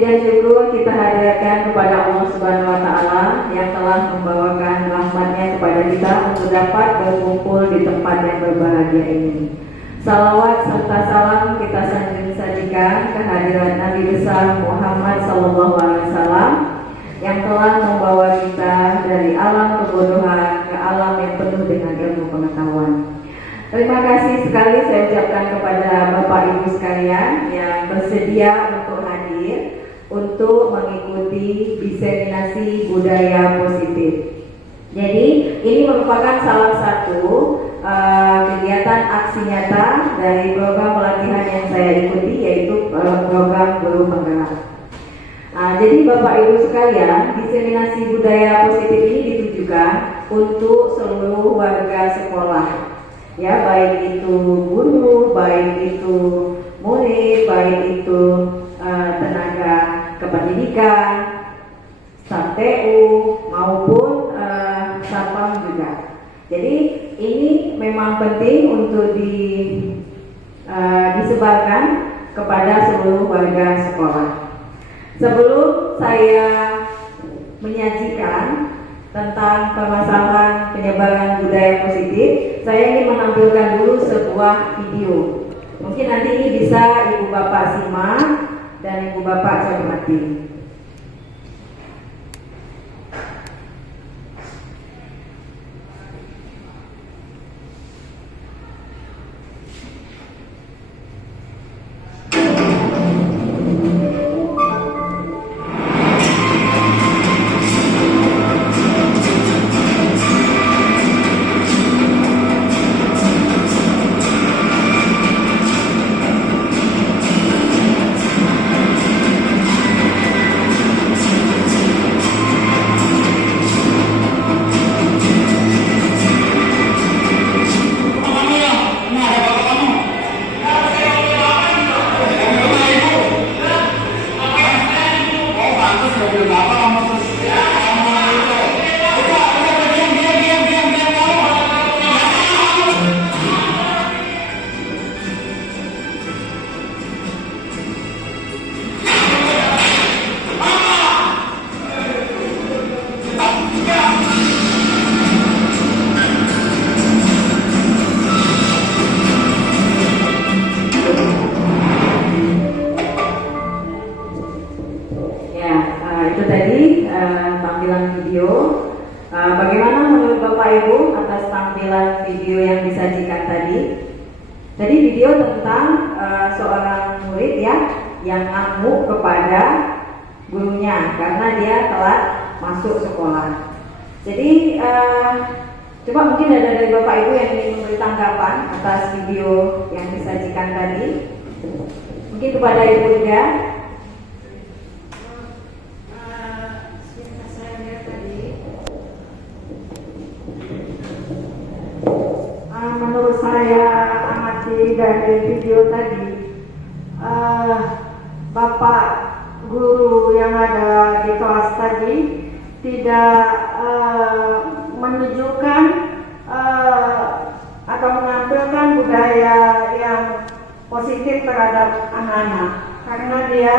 Puji dan syukur kita hadirkan kepada Allah Subhanahu wa Ta'ala yang telah membawakan rahmat-Nya kepada kita untuk dapat berkumpul di tempat yang berbahagia ini. Salawat serta salam kita sajikan kehadiran Nabi besar Muhammad SAW yang telah membawa kita dari alam kebodohan ke alam yang penuh dengan ilmu pengetahuan. Terima kasih sekali saya ucapkan kepada Bapak Ibu sekalian yang bersedia untuk hadir untuk mengikuti diseminasi budaya positif. Jadi ini merupakan salah satu kegiatan aksi nyata dari program pelatihan yang saya ikuti, yaitu program Guru Penggerak. Jadi Bapak Ibu sekalian, diseminasi budaya positif ini ditujukan untuk seluruh warga sekolah. Ya, baik itu guru, baik itu murid, baik itu tenaga kependidikan, staf TU maupun satpam juga. Jadi ini memang penting untuk disebarkan kepada seluruh warga sekolah. Sebelum saya menyajikan tentang permasalahan penyebaran budaya positif, saya ingin menampilkan dulu sebuah video. Mungkin nanti ini bisa Ibu Bapak simak dan Ibu Bapak cermati. Tampilan video. Bagaimana menurut Bapak Ibu atas tampilan video yang disajikan tadi? Tadi video tentang seorang murid ya yang ngamuk kepada gurunya karena dia telat masuk sekolah. Jadi coba mungkin ada dari Bapak Ibu yang ingin memberi tanggapan atas video yang disajikan tadi. Mungkin kepada Ibu Ida. Menurut saya amati dari video tadi, Bapak guru yang ada di kelas tadi tidak menunjukkan atau menampilkan budaya yang positif terhadap anak-anak, karena dia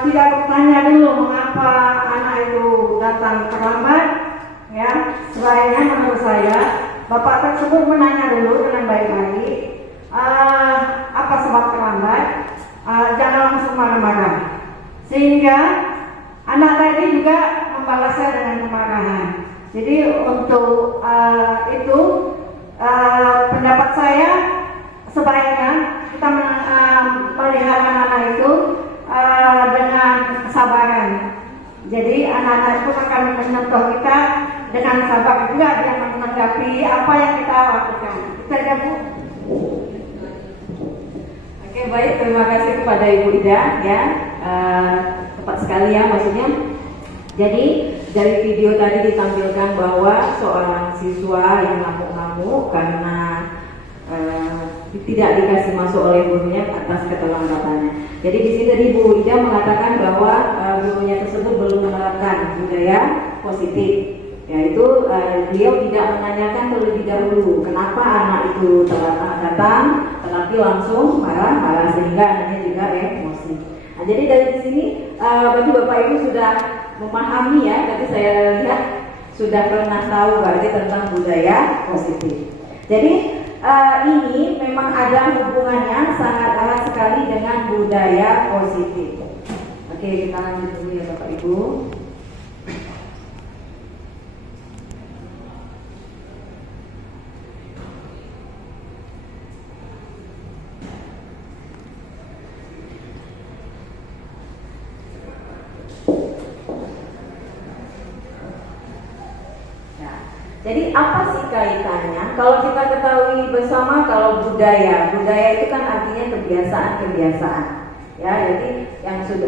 tidak bertanya dulu mengapa anak itu datang terlambat. Ya, sebaiknya menurut saya Bapak tersebut menanya dulu dengan baik-baik apa sebab terlambat, jangan langsung marah-marah, sehingga anak tadi juga membalasnya dengan kemarahan. Jadi untuk itu pendapat saya sebaiknya kita melihara anak itu dengan kesabaran. Jadi anak-anak itu akan menyentuh kita dengan sabar juga dia menanggapi apa yang kita lakukan. Itu aja, Bu. Oke, baik, terima kasih kepada Ibu Ida ya. Tepat sekali ya maksudnya. Jadi dari video tadi ditampilkan bahwa seorang siswa yang ngamuk-ngamuk karena tidak dikasih masuk oleh gurunya atas keterlambatannya. Jadi di sini tadi Bu Ida mengatakan bahwa gurunya tersebut belum menerapkan budaya positif, yaitu beliau tidak menanyakan terlebih dahulu kenapa anak itu telat datang, tetapi langsung marah-marah sehingga anaknya juga emosi. Nah, jadi dari sini berarti Bapak Ibu sudah memahami ya, tadi saya lihat sudah pernah tahu berarti tentang budaya positif. Jadi ini memang ada hubungannya sangat erat sekali dengan budaya positif. Oke, kita lanjut dulu ya Bapak Ibu. Jadi apa sih kaitannya? Kalau kita ketahui bersama kalau budaya itu kan artinya kebiasaan-kebiasaan. Ya, jadi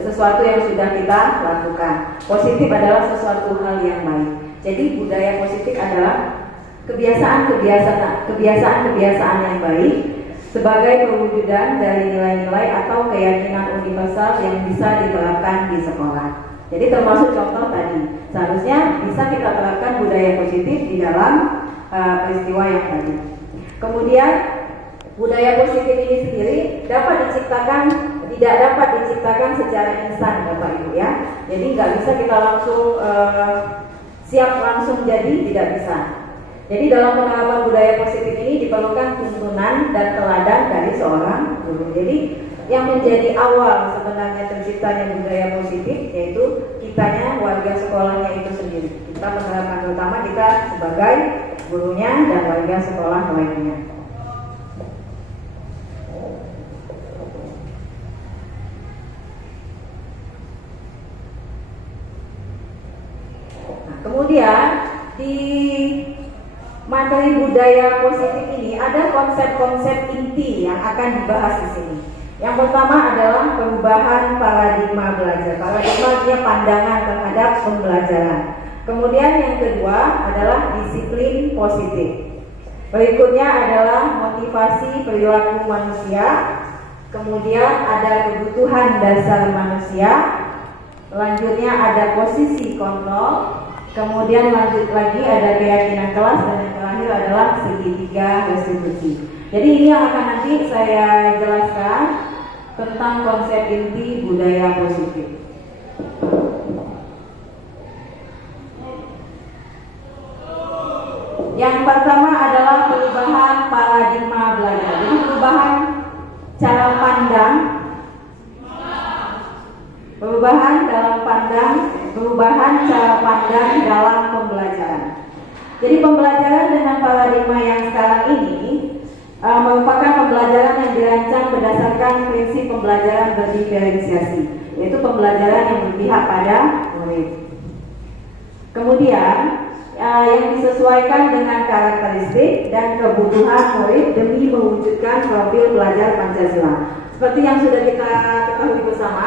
sesuatu yang sudah kita lakukan. Positif adalah sesuatu hal yang baik. Jadi budaya positif adalah kebiasaan-kebiasaan yang baik sebagai perwujudan dari nilai-nilai atau keyakinan universal yang bisa diterapkan di sekolah. Jadi termasuk contoh tadi, seharusnya bisa kita terapkan budaya positif di dalam peristiwa yang tadi. Kemudian budaya positif ini sendiri tidak dapat diciptakan secara instan, Bapak Ibu ya. Jadi nggak bisa kita langsung siap langsung jadi, tidak bisa. Jadi dalam penerapan budaya positif ini diperlukan tuntunan dan teladan dari seorang guru. Jadi yang menjadi awal sebenarnya terciptanya budaya positif yaitu kitanya, warga sekolahnya itu sendiri. Kita menerapkan, terutama kita sebagai gurunya dan warga sekolah lainnya. Nah, kemudian di materi budaya positif ini ada konsep-konsep inti yang akan dibahas di sini. Yang pertama adalah perubahan paradigma belajar. Paradigma artinya pandangan terhadap pembelajaran. Kemudian yang kedua adalah disiplin positif. Berikutnya adalah motivasi perilaku manusia. Kemudian ada kebutuhan dasar manusia. Selanjutnya ada posisi kontrol. Kemudian lanjut lagi ada keyakinan kelas, dan yang terakhir adalah segitiga restitusi. Jadi ini yang akan nanti saya jelaskan tentang konsep inti budaya positif. Yang pertama adalah perubahan paradigma belajar. Jadi perubahan cara pandang, perubahan cara pandang dalam pembelajaran. Jadi pembelajaran dengan paradigma yang sekarang ini merupakan pembelajaran yang dirancang berdasarkan prinsip pembelajaran berdiferensiasi, yaitu pembelajaran yang berpihak pada murid. Kemudian yang disesuaikan dengan karakteristik dan kebutuhan murid demi mewujudkan profil pelajar Pancasila. Seperti yang sudah kita ketahui bersama,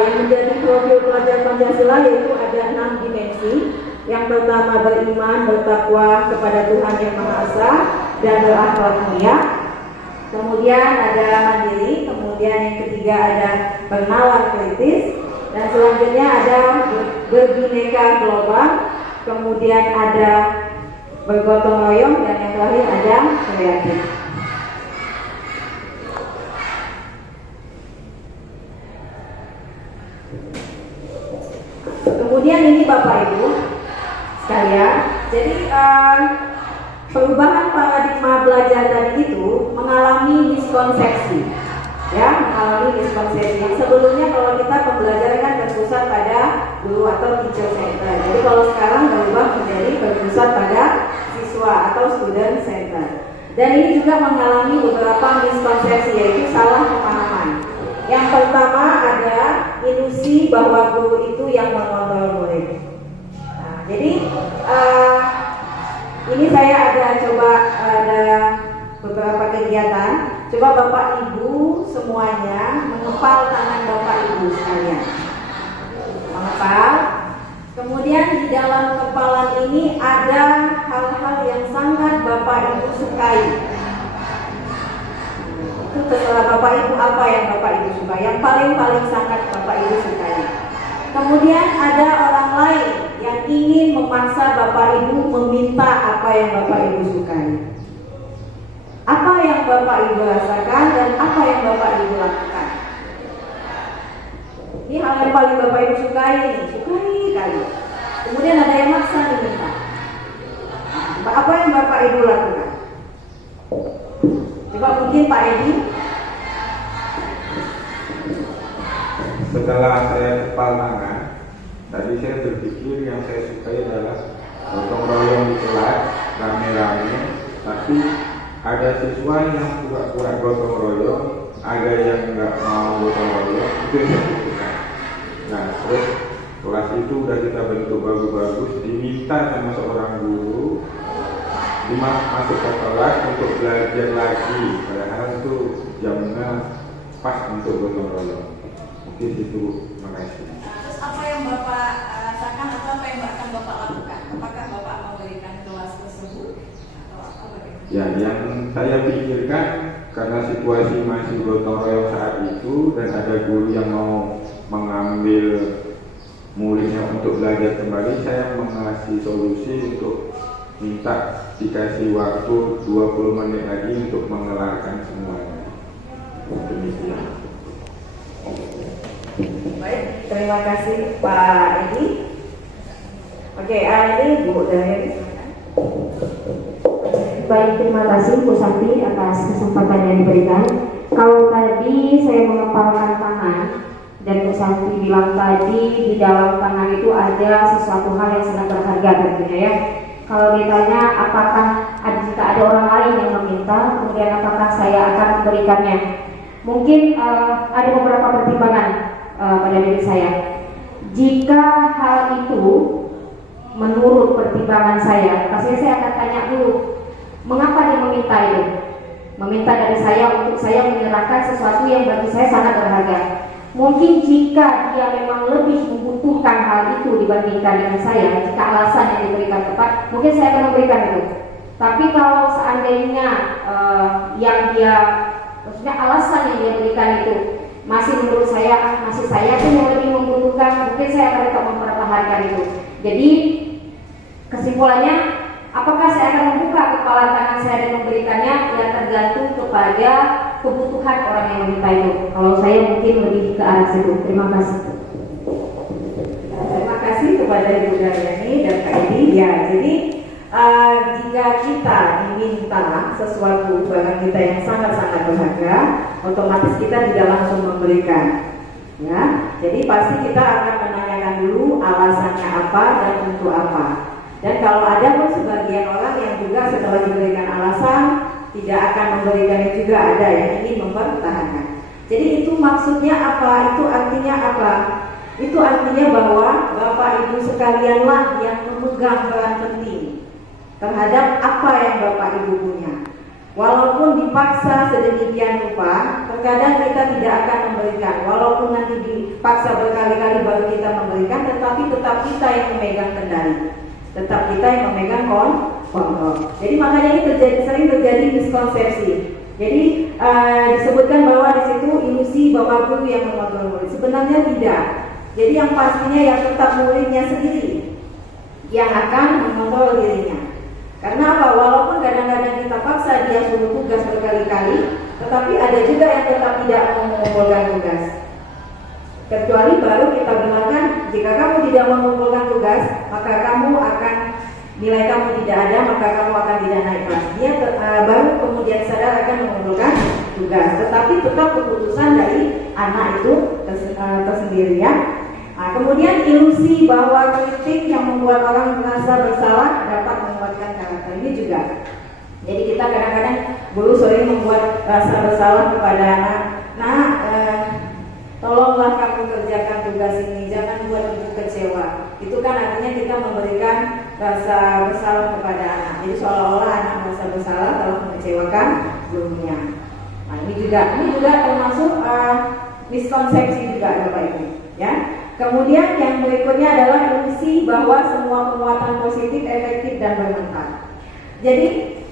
yang menjadi profil pelajar Pancasila yaitu ada 6 dimensi. Yang pertama beriman, bertakwa kepada Tuhan Yang Maha Esa dan berakhlak mulia. Kemudian ada mandiri. Kemudian yang ketiga ada bernalar kritis. Dan selanjutnya ada berbineka global. Kemudian ada bergotong royong, dan yang terakhir ada kreatif. Kemudian ini Bapak Ibu sekalian, jadi perubahan paradigma belajar tadi itu mengalami miskonsepsi, ya, mengalami miskonsepsi. Yang sebelumnya kalau kita pembelajaran kan berpusat pada guru atau teacher center, jadi kalau sekarang berubah menjadi berpusat pada siswa atau student center. Dan ini juga mengalami beberapa miskonsepsi, yaitu salah pemahaman. Yang pertama ada ilusi bahwa guru itu yang mengontrol murid. Jadi ini saya ada beberapa kegiatan. Coba Bapak Ibu semuanya mengepal tangan Bapak Ibu sekalian. Mengepal. Kemudian di dalam kepalan ini ada hal-hal yang sangat Bapak Ibu sukai. Itu terserah Bapak Ibu apa yang Bapak Ibu suka. Yang paling sangat Bapak Ibu sukai. Kemudian ada orang lain yang ingin memaksa Bapak Ibu meminta apa yang Bapak Ibu sukai. Apa yang Bapak Ibu rasakan dan apa yang Bapak Ibu lakukan. Ini hal yang paling Bapak Ibu sukai kali. Kemudian ada yang maksa diminta. Apa yang Bapak Ibu lakukan? Coba mungkin Pak Edi. Setelah saya kepal tangan, tadi saya berpikir yang saya sukai adalah gotong royong di kelas, rame-rame, tapi ada siswa yang pura-pura gotong royong, ada yang nggak mau gotong royong, itu yang saya butuhkan. Nah, terus kelas itu udah kita bentuk bagus-bagus, diminta sama seorang guru masuk ke kelas untuk belajar lagi, padahal itu jamnya pas untuk gotong royong. Mungkin itu, makasih. Terus apa yang Bapak rasakan atau apa yang akan Bapak lakukan? Apakah Bapak memberikan kelas tersebut atau apa bagaimana? Ya, yang saya pikirkan karena situasi masih gotong royong saat itu dan ada guru yang mau mengambil muridnya untuk belajar kembali, saya mengasih solusi untuk minta dikasih waktu 20 menit lagi untuk mengelarkan semuanya. Demikian. Baik, terima kasih Pak Edi. Oke, ini Bu Dayani. Baik, terima kasih Bu Santi atas kesempatan yang diberikan. Kalau tadi saya mengepalkan tangan dan Bu Santi bilang tadi di dalam tangan itu ada sesuatu hal yang sangat berharga tentunya ya. Kalau ditanya apakah jika ada orang lain yang meminta, kemudian apakah saya akan memberikannya? Mungkin ada beberapa pertimbangan pada diri saya. Jika hal itu menurut pertimbangan saya, pasti saya akan tanya dulu, mengapa dia meminta itu? Meminta dari saya untuk saya menyerahkan sesuatu yang bagi saya sangat berharga. Mungkin jika dia memang lebih membutuhkan hal itu dibandingkan dengan saya, jika alasan yang diberikan tepat, mungkin saya akan memberikan itu. Tapi kalau seandainya yang dia, maksudnya alasan yang dia berikan itu masih menurut saya, masih saya pun yang lebih membutuhkan, mungkin saya akan tetap mempertahankan itu. Jadi kesimpulannya, apakah saya akan membuka kepala tangan saya dan memberikannya, ya tergantung kepada kebutuhan orang yang meminta itu. Kalau saya mungkin lebih ke arah situ. Terima kasih. Terima kasih kepada Ibu Daryani dan Pak Edi. Ya, jadi jika kita diminta sesuatu barang kita yang sangat-sangat berharga, otomatis kita tidak langsung memberikan. Ya, jadi pasti kita akan menanyakan dulu alasannya apa dan untuk apa. Dan kalau ada pun sebagian orang yang juga setelah diberikan alasan tidak akan memberikannya, juga ada yang ingin mempertahankan. Jadi itu maksudnya apa? Itu artinya apa? Itu artinya bahwa Bapak Ibu sekalianlah yang memegang peran penting terhadap apa yang Bapak Ibu punya. Walaupun dipaksa sedemikian rupa, terkadang kita tidak akan memberikan. Walaupun nanti dipaksa berkali-kali baru kita memberikan, tetapi tetap kita yang memegang kendali. Tetap kita yang memegang kontrol. Jadi makanya ini sering terjadi miskonsepsi. Jadi disebutkan bahwa di situ ilusi Bapak Guru yang mengontrol murid. Sebenarnya tidak. Jadi yang pastinya yang tetap muridnya sendiri yang akan mengontrol dirinya. Karena apa? Walaupun kadang-kadang kita paksa dia suruh tugas berkali-kali, tetapi ada juga yang tetap tidak mau mengumpulkan tugas. Kecuali baru kita bilangkan, jika kamu tidak mengumpulkan tugas, maka kamu akan, nilai kamu tidak ada, maka kamu akan tidak naik kelas. Dia baru kemudian sadar akan mengumpulkan tugas. Tetapi tetap keputusan dari anak itu tersendiri ya. Nah, kemudian ilusi bahwa kritik yang membuat orang merasa bersalah dapat menguatkan karakter ini juga. Jadi kita kadang-kadang guru sering membuat rasa bersalah kepada anak. Nah, tolonglah kamu kerjakan tugas ini, jangan buat ibu kecewa. Itu kan artinya kita memberikan rasa bersalah kepada anak. Jadi seolah-olah anak merasa bersalah kalau mengecewakan gurunya. Nah, ini juga termasuk miskonsepsi juga Bapak Ibu. Ya. Kemudian yang berikutnya adalah ilusi bahwa semua penguatan positif efektif dan bermanfaat. Jadi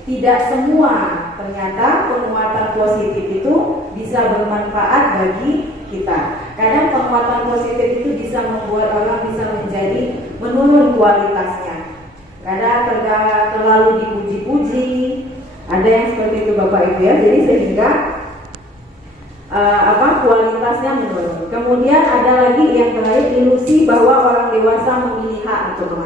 tidak semua ternyata penguatan positif itu bisa bermanfaat bagi kita. Kadang penguatan positif itu bisa membuat orang bisa menjadi menurun kualitasnya. Kadang terlalu dipuji-puji. Ada yang seperti itu Bapak Ibu ya. Jadi sehingga kualitasnya menurun. Kemudian ada lagi yang terakhir, ilusi bahwa orang dewasa memilih hak untuk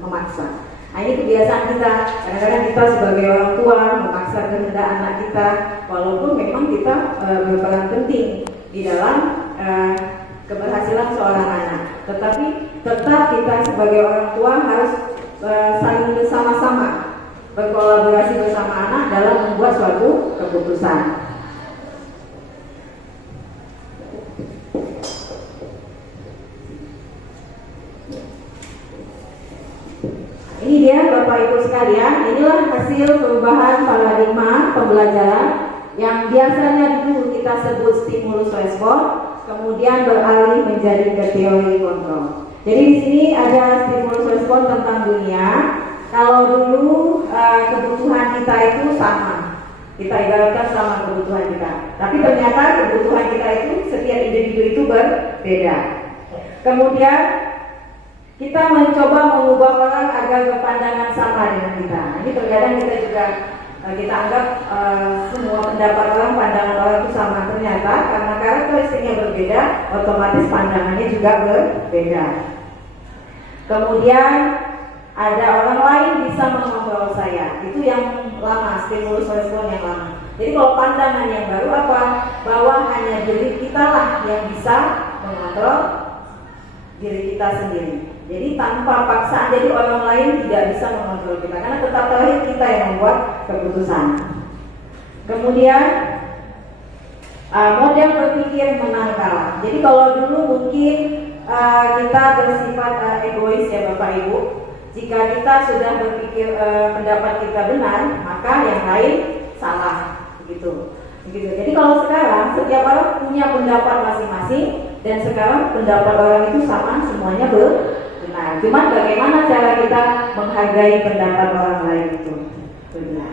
memaksa. Nah, ini kebiasaan kita. Kadang-kadang kita sebagai orang tua memaksa kehendak anak kita, walaupun memang kita berperan penting di dalam keberhasilan seorang anak. Tetapi tetap kita sebagai orang tua harus saling bersama-sama berkolaborasi bersama anak dalam membuat suatu keputusan. Ini dia Bapak Ibu sekalian, inilah hasil perubahan paradigma pembelajaran yang biasanya dulu kita sebut stimulus respon, kemudian beralih menjadi ke teori kontrol. Jadi di sini ada stimulus respon tentang dunia. Kalau dulu kebutuhan kita itu sama, kita ibaratkan sama kebutuhan kita. Tapi ternyata kebutuhan kita itu setiap individu itu berbeda. Kemudian kita mencoba mengubah orang agar berpandangan sama dengan kita. Ini terkadang kita juga kita anggap semua pendapat orang, pandangan orang itu sama. Ternyata karena karakteristiknya berbeda, otomatis pandangannya juga berbeda. Kemudian ada orang lain bisa mengontrol saya. Itu yang lama, stimulus respon yang lama. Jadi kalau pandangan yang baru apa? Bahwa hanya diri kita lah yang bisa mengontrol diri kita sendiri. Jadi tanpa paksaan, jadi orang lain tidak bisa mengontrol kita, karena tetap terakhir kita yang membuat keputusan. Kemudian model berpikir menang kalah. Jadi kalau dulu mungkin kita bersifat egois ya Bapak Ibu. Jika kita sudah berpikir pendapat kita benar, maka yang lain salah, begitu. Jadi kalau sekarang setiap orang punya pendapat masing-masing, dan sekarang pendapat orang itu sama, semuanya benar. Cuman bagaimana cara kita menghargai pendapat orang lain itu benar.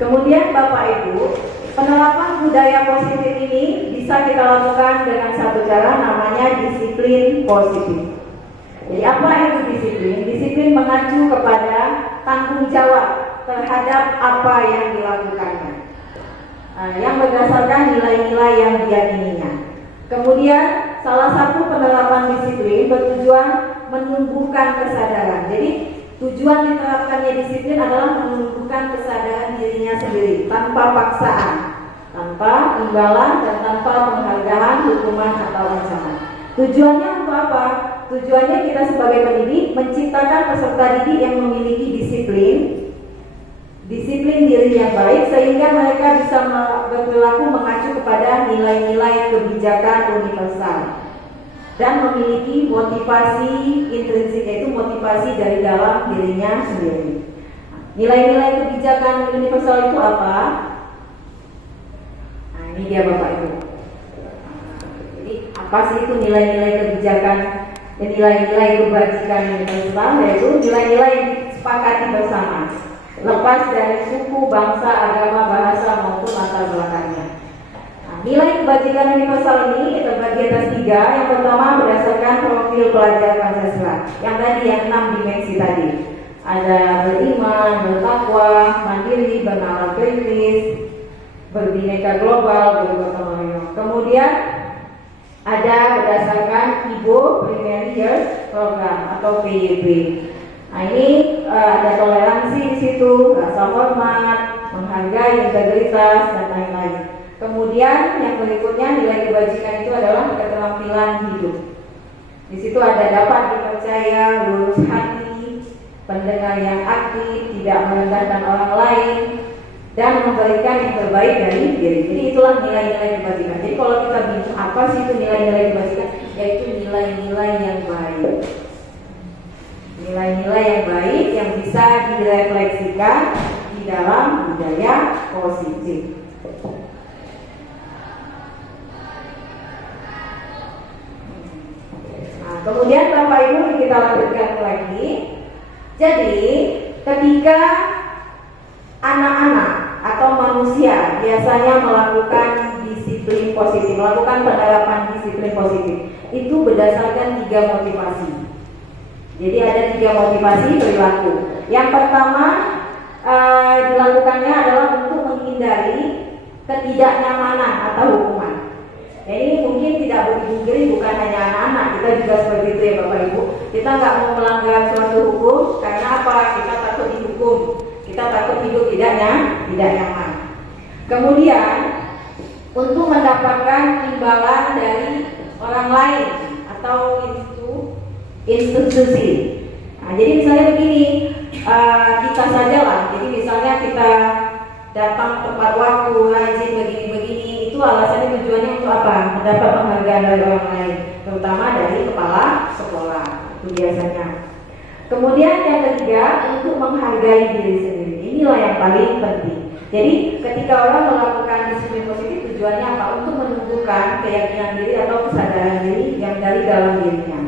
Kemudian Bapak Ibu, penerapan budaya positif ini bisa kita lakukan dengan satu cara, namanya disiplin positif. Jadi apa itu disiplin? Disiplin mengacu kepada tanggung jawab terhadap apa yang dilakukannya, yang berdasarkan nilai-nilai yang diyakininya. Kemudian salah satu penerapan disiplin bertujuan menumbuhkan kesadaran. Jadi tujuan diterapkannya disiplin adalah menumbuhkan kesadaran dirinya sendiri tanpa paksaan, tanpa imbalan dan tanpa penghargaan, hukuman atau ancaman. Tujuannya untuk apa? Tujuannya kita sebagai pendidik menciptakan peserta didik yang memiliki disiplin diri yang baik, sehingga mereka bisa berperilaku mengacu kepada nilai-nilai kebijakan universal dan memiliki motivasi intrinsik, yaitu motivasi dari dalam dirinya sendiri. Nilai-nilai kebijakan universal itu apa? Nah, ini dia Bapak Ibu. Jadi apa sih itu nilai-nilai kebijakan, nilai-nilai kebajikan universal? Yaitu nilai-nilai yang disepakati bersama, lepas dari suku, bangsa, agama, bahasa maupun latar belakangnya. Nah, nilai kebajikan universal ini terbagi atas 3. Yang pertama berdasarkan profil pelajar Pancasila, yang tadi yang 6 dimensi tadi. Ada beriman, bertakwa, mandiri, bernalar kritis, berbineka global, bergotong royong. Kemudian ada berdasarkan Ibo Primary Years Program atau PYP. Nah, ini ada toleransi di situ, rasa hormat, menghargai, integritas dan lain-lain. Kemudian yang berikutnya nilai kebajikan itu adalah keterampilan hidup. Di situ ada dapat dipercaya, lurus hati, pendengar yang aktif, tidak merendahkan orang lain, dan memberikan yang terbaik dari diri. Jadi itulah nilai-nilai kebajikan. Jadi kalau kita bincang apa sih itu nilai-nilai kebajikan, yaitu nilai-nilai yang baik. Nilai-nilai yang baik yang bisa direfleksikan di dalam budaya positif. Nah, kemudian Bapak Ibu kita lanjutkan lagi. Jadi ketika anak-anak atau manusia biasanya melakukan disiplin positif, melakukan penerapan disiplin positif, itu berdasarkan 3 motivasi. Jadi ada 3 motivasi perilaku. Yang pertama dilakukannya adalah untuk menghindari ketidaknyamanan atau hukuman. Ya, ini mungkin tidak dipungkiri bukan hanya anak-anak, kita juga seperti itu ya Bapak Ibu. Kita nggak mau melanggar suatu hukum karena apa? Kita takut dihukum, kita takut hidup tidak nyaman. Kemudian untuk mendapatkan imbalan dari orang lain atau institusi. Nah, jadi misalnya begini, kita saja lah. Jadi misalnya kita datang tepat waktu, rajin begini-begini, itu alasannya tujuannya untuk apa? Mendapat penghargaan dari orang lain, terutama dari kepala sekolah. Itu biasanya. Kemudian yang ketiga, untuk menghargai diri sendiri. Inilah yang paling penting. Jadi ketika orang melakukan disiplin positif, tujuannya apa? Untuk menumbuhkan keyakinan diri atau kesadaran diri yang dari dalam dirinya.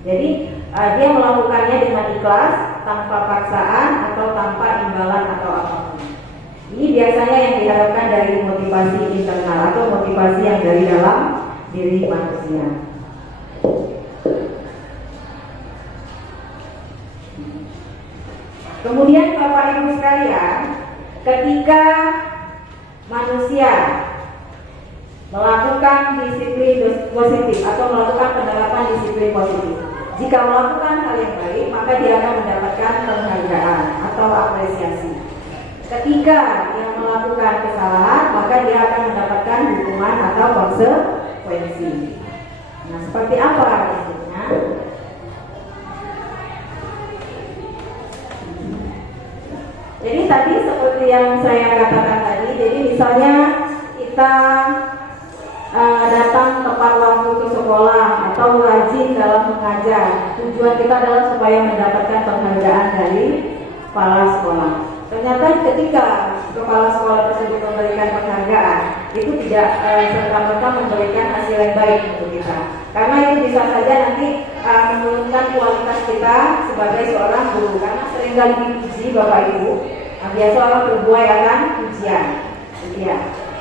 Jadi dia melakukannya dengan ikhlas, tanpa paksaan atau tanpa imbalan atau apapun. Ini biasanya yang diharapkan dari motivasi internal atau motivasi yang dari dalam diri manusia. Kemudian Bapak Ibu sekalian, ketika manusia melakukan disiplin positif atau melakukan penerapan disiplin positif, jika melakukan hal yang baik, maka dia akan mendapatkan penghargaan atau apresiasi. Ketika dia melakukan kesalahan, maka dia akan mendapatkan hukuman atau konsekuensi. Nah, seperti apa maksudnya? Jadi tadi seperti yang saya katakan tadi, jadi misalnya kita datang tepat waktu ke sekolah atau rajin dalam mengajar. Tujuan kita adalah supaya mendapatkan penghargaan dari kepala sekolah. Ternyata ketika kepala sekolah tersebut memberikan penghargaan, itu tidak serta-merta memberikan hasil yang baik untuk kita. Karena itu bisa saja nanti menurunkan kualitas kita sebagai seorang guru. Karena seringkali dipuji Bapak Ibu, biasa orang berbuai akan pujian. Ya.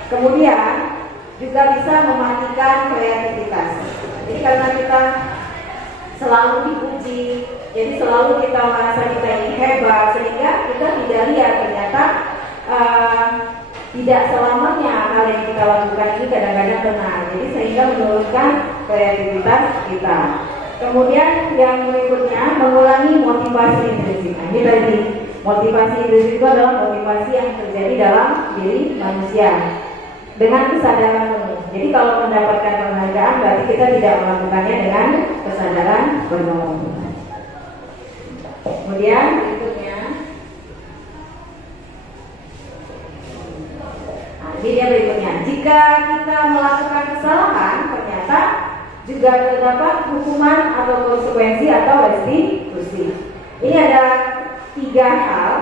Kemudian juga bisa mematikan kreativitas. Jadi karena kita selalu dipuji, jadi selalu kita merasa kita ini hebat, sehingga kita tidak lihat ternyata tidak selamanya hal yang kita lakukan ini kadang-kadang benar. Jadi sehingga menurunkan kreativitas kita. Kemudian yang berikutnya, mengurangi motivasi intrinsik. Nah, ini tadi motivasi intrinsik itu adalah motivasi yang terjadi dalam diri manusia dengan kesadaran penuh. Jadi kalau mendapatkan penghargaan berarti kita tidak melakukannya dengan kesadaran penuh. Kemudian berikutnya, nah, ini dia berikutnya. Jika kita melakukan kesalahan, ternyata juga terdapat hukuman atau konsekuensi atau restitusi. Ini ada 3 hal,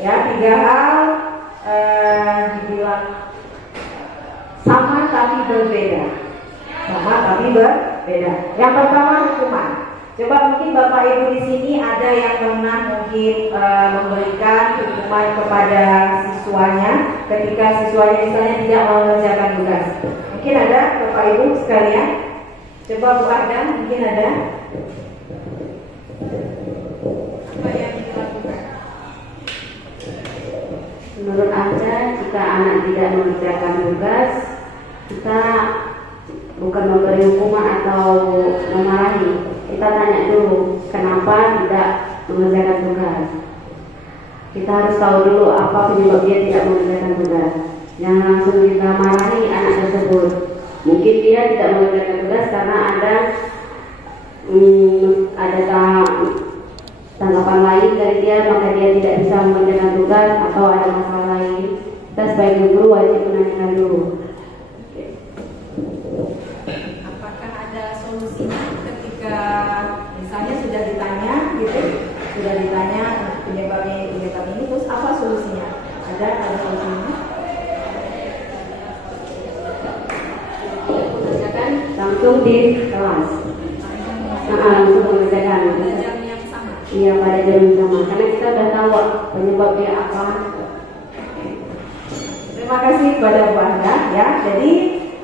ya 3 hal dibilang sama tapi berbeda. Sama tapi berbeda. Yang pertama hukuman. Coba mungkin Bapak Ibu di sini ada yang pernah mungkin memberikan hukuman kepada siswanya ketika siswanya misalnya tidak mengerjakan tugas. Mungkin ada Bapak Ibu sekalian. Coba Bu Arda, mungkin ada. Apa yang dilakukan? Menurut Anda, jika anak tidak mengerjakan tugas, kita bukan memberi hukuman atau memarahi. Kita tanya dulu, kenapa tidak mengerjakan tugas. Kita harus tahu dulu apa penyebab dia tidak mengerjakan tugas. Jangan langsung kita marahi anak tersebut. Mungkin dia tidak mengerjakan tugas karena ada tanggapan lain dari dia, maka dia tidak bisa mengerjakan tugas atau ada masalah lain. Kita sebagai guru wajib menanyakan dulu. Apakah ada solusinya ketika misalnya sudah ditanya gitu, sudah ditanya penyebabnya ini, terus apa solusinya? Ada solusinya? Mengerjakan Langsung di kelas. Langsung mengerjakan. Iya, pada jam yang sama. Karena kita sudah tahu penyebabnya apa. Terima kasih kepada Bu Anda ya. Jadi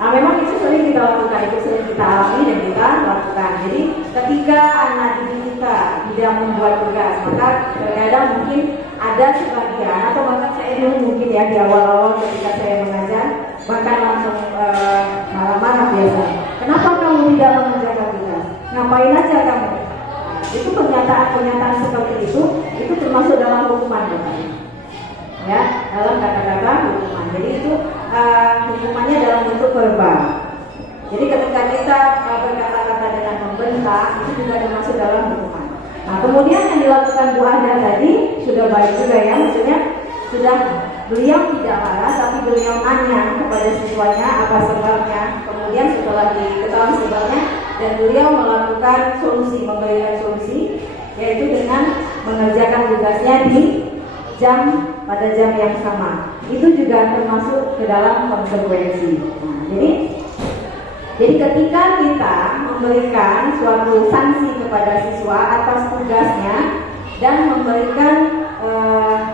Nah, memang itu sering kita lakukan, itu sering kita alami dan kita lakukan. Jadi ketika anak didik kita tidak membuat tugas, maka terkadang mungkin ada sebagian atau bahkan saya dulu mungkin ya di awal-awal ketika saya mengajar bahkan langsung marah-marah biasa. Kenapa kamu tidak mengerjakan tugas? Ngapain aja kamu? Nah, itu pernyataan seperti itu termasuk dalam hukuman Bapak. Ya, dalam kata-kata hukuman. Jadi itu hukumannya dalam bentuk verbal. Jadi ketika kita berkata-kata dengan membentak, itu juga termasuk dalam hukuman. Nah, kemudian yang dilakukan Bu Ada tadi sudah baik juga ya, maksudnya sudah beliau tidak marah, tapi beliau nanya kepada siswanya apa sebabnya. Kemudian setelah diketahui sebabnya, dan beliau melakukan solusi, memberikan solusi, yaitu dengan mengerjakan tugasnya pada jam yang sama. Itu juga termasuk ke dalam konsekuensi. Nah, jadi ketika kita memberikan suatu sanksi kepada siswa atas tugasnya dan memberikan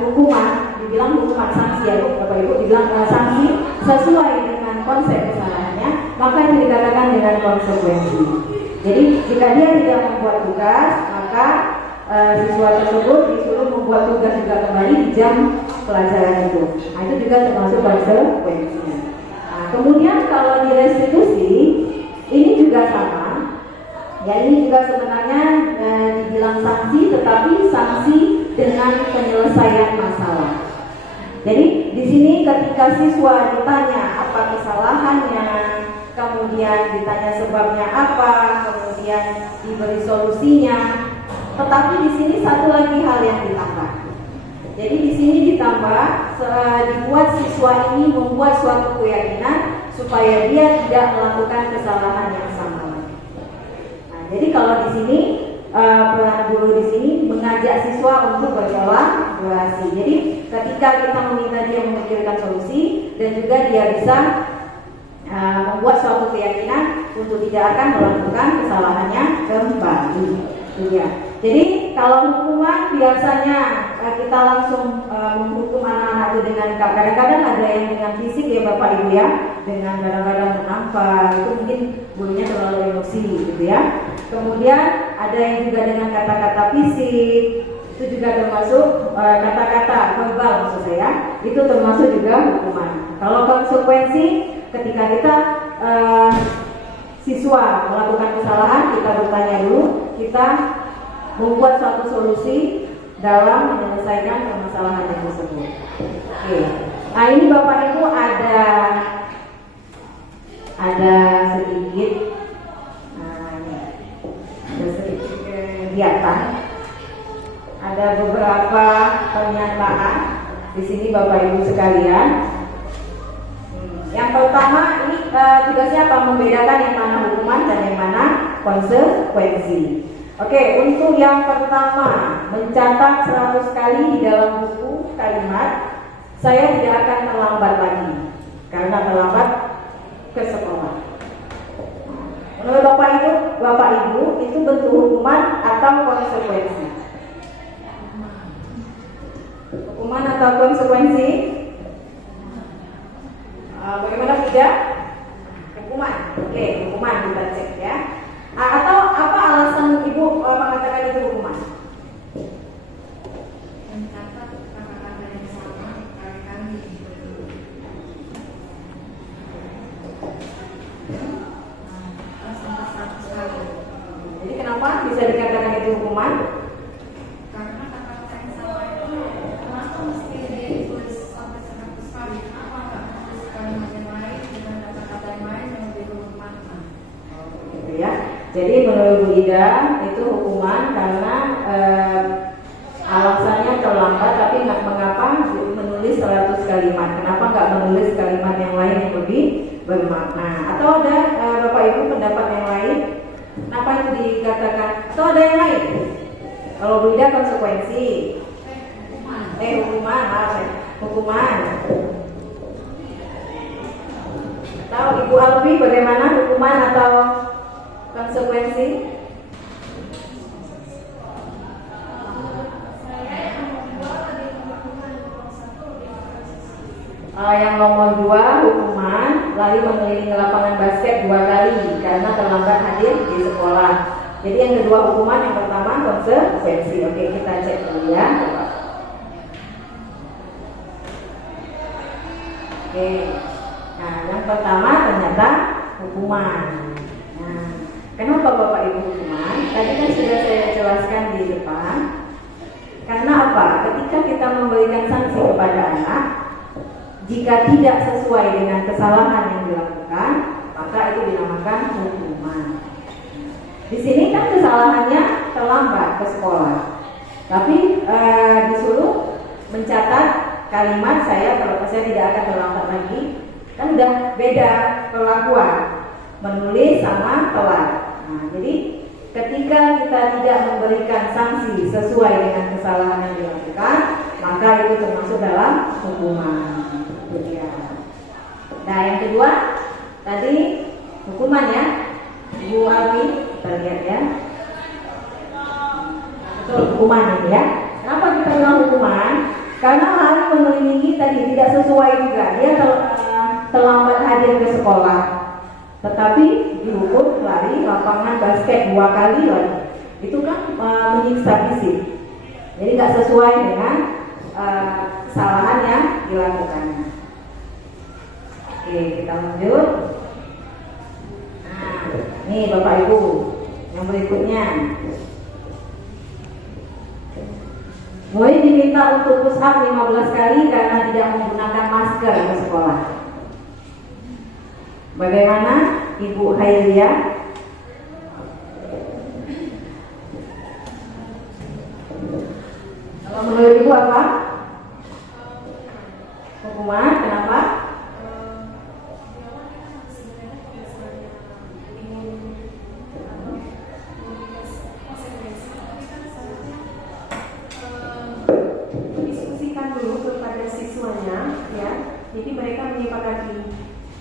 hukuman, dibilang hukuman sanksi ya Bapak Ibu, dibilang sanksi sesuai dengan konsep kesalahannya, maka itu dikatakan dengan konsekuensi. Jadi jika dia tidak membuat tugas, maka siswa tersebut disuruh membuat tugas juga kembali di jam pelajaran itu. Nah, itu juga termasuk konsekuensinya. Nah, kemudian kalau di restitusi ini juga sama. Ya, ini juga sebenarnya dibilang sanksi, tetapi sanksi dengan penyelesaian masalah. Jadi di sini ketika siswa ditanya apa kesalahannya, kemudian ditanya sebabnya apa, kemudian diberi solusinya. Tetapi di sini satu lagi hal yang ditambah. Jadi di sini ditambah dibuat siswa ini membuat suatu keyakinan supaya dia tidak melakukan kesalahan yang sama. Nah, jadi kalau di sini peran guru di sini mengajak siswa untuk berkolaborasi. Jadi ketika kita meminta dia memikirkan solusi dan juga dia bisa membuat suatu keyakinan untuk tidak akan melakukan kesalahannya kembali. Ya. Jadi kalau hukuman biasanya kita langsung menghukum anak-anak itu dengan kadang-kadang ada yang dengan fisik ya Bapak Ibu ya, dengan kadang-kadang menampar, itu mungkin gurunya terlalu emosi gitu ya. Kemudian ada yang juga dengan kata-kata fisik, itu juga termasuk kata-kata verbal maksud saya, itu termasuk juga hukuman. Kalau konsekuensi ketika kita siswa melakukan kesalahan, kita bertanya dulu, kita membuat suatu solusi dalam menyelesaikan permasalahan yang tersebut. Oke. Nah, ini Bapak Ibu ada sedikit kegiatan. Ada beberapa pernyataan di sini Bapak Ibu sekalian. Yang pertama ini tugasnya apa? Membedakan yang mana hukuman dan yang mana konsekuensi. Oke, untuk yang pertama mencatat 100 kali di dalam buku kalimat, saya tidak akan terlambat lagi karena terlambat ke sekolah. Menurut Bapak Ibu itu bentuk hukuman atau konsekuensi? Hukuman atau konsekuensi? Bagaimana tidak? Hukuman. Oke, hukuman kita cek ya. Atau apa alasan Ibu mengatakan itu hukuman? Mencatat kata-kata yang sama kali-kali. Jadi kenapa bisa dikatakan itu hukuman? Karena kata-kata yang sama itu kenapa mesti ditulis sampai 100 kali? Kenapa nggak menulis kalimat yang lain dengan kata-kata yang lain yang lebih bermakna? Gitu ya. Jadi menurut Bu Ida itu hukuman karena alasannya terlambat, tapi nggak mengapa menulis 100 kalimat. Kenapa nggak menulis kalimat yang lain yang lebih bermakna? Atau ada Bapak Ibu pendapat yang lain? Kenapa itu dikatakan? Atau ada yang lain? Kalau Bu Ida konsekuensi. Hukuman. Atau Ibu Alfi bagaimana, hukuman atau konsekuensi? Yang nomor 2 hukuman, lari mengelilingi lapangan basket 2 kali karena terlambat hadir di sekolah. Jadi yang kedua hukuman, yang pertama konsekuensi. Oke, kita cek dulu ya. Oke, nah yang pertama ternyata hukuman. Nah, kenapa Bapak Ibu hukuman? Tadi kan sudah saya jelaskan di depan. Karena apa? Ketika kita memberikan sanksi kepada anak, jika tidak sesuai dengan kesalahan yang dilakukan, maka itu dinamakan hukuman. Di sini kan kesalahannya terlambat ke sekolah, tapi disuruh mencatat kalimat saya tidak akan terlambat lagi. Kan udah beda perlakuan, menulis sama telat. Nah, jadi ketika kita tidak memberikan sanksi sesuai dengan kesalahan yang dilakukan, maka itu termasuk dalam hukuman. Nah, yang kedua tadi hukuman ya, Bu Alfi, kita lihat ya. Betul, hukuman ini ya. Kenapa kita bilang hukuman? Karena lari mengelilingi tadi tidak sesuai juga. Dia terlambat hadir ke sekolah, tetapi dihukum lari lapangan basket 2 kali lagi. Itu kan menyiksa fisik. Jadi nggak sesuai dengan kesalahan yang dilakukannya. Oke, kita lanjut. Nah, nih Bapak Ibu, yang berikutnya. Murid diminta untuk push up 15 kali karena tidak menggunakan masker ke sekolah. Bagaimana Ibu Khairia? Kalau menurut Ibu apa? Hukuman, kenapa? Diskusikan dulu kepada siswanya, ya. Jadi mereka menyepakati.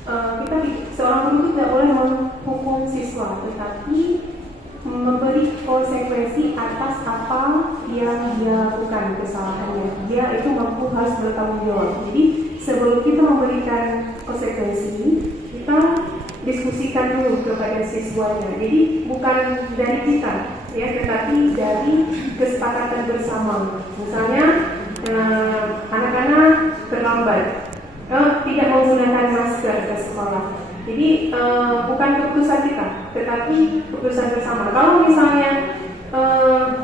Kita seorang guru tidak boleh menghukum siswa, tetapi memberi konsekuensi atas apa yang dia lakukan kesalahannya. Dia itu mampu harus bertanggung jawab. Jadi sebelum kita memberikan konsekuensi, kita diskusikan dulu kepada siswanya. Jadi bukan dari kita, ya, tetapi dari kesepakatan bersama. Misalnya anak-anak terlambat, tidak menggunakan masker ke sekolah. Jadi bukan keputusan kita, tetapi keputusan bersama. Kalau misalnya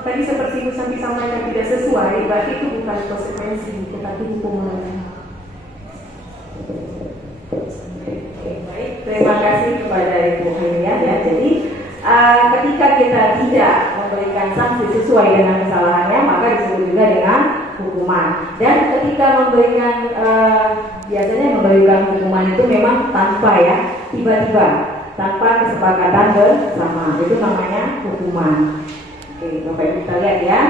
tadi seperti Bu Santi sampaikan tidak sesuai, berarti itu bukan konsekuensi, tetapi hukuman. Baik, terima kasih kepada Ibu Khairia ya. Jadi ketika kita tidak memberikan sanksi sesuai dengan kesalahannya, maka disebut juga dengan hukuman. Dan ketika memberikan biasanya memberikan hukuman itu memang tanpa ya, tiba-tiba, tanpa kesepakatan bersama, itu namanya hukuman. Oke, Bapak Ibu kita lihat ya.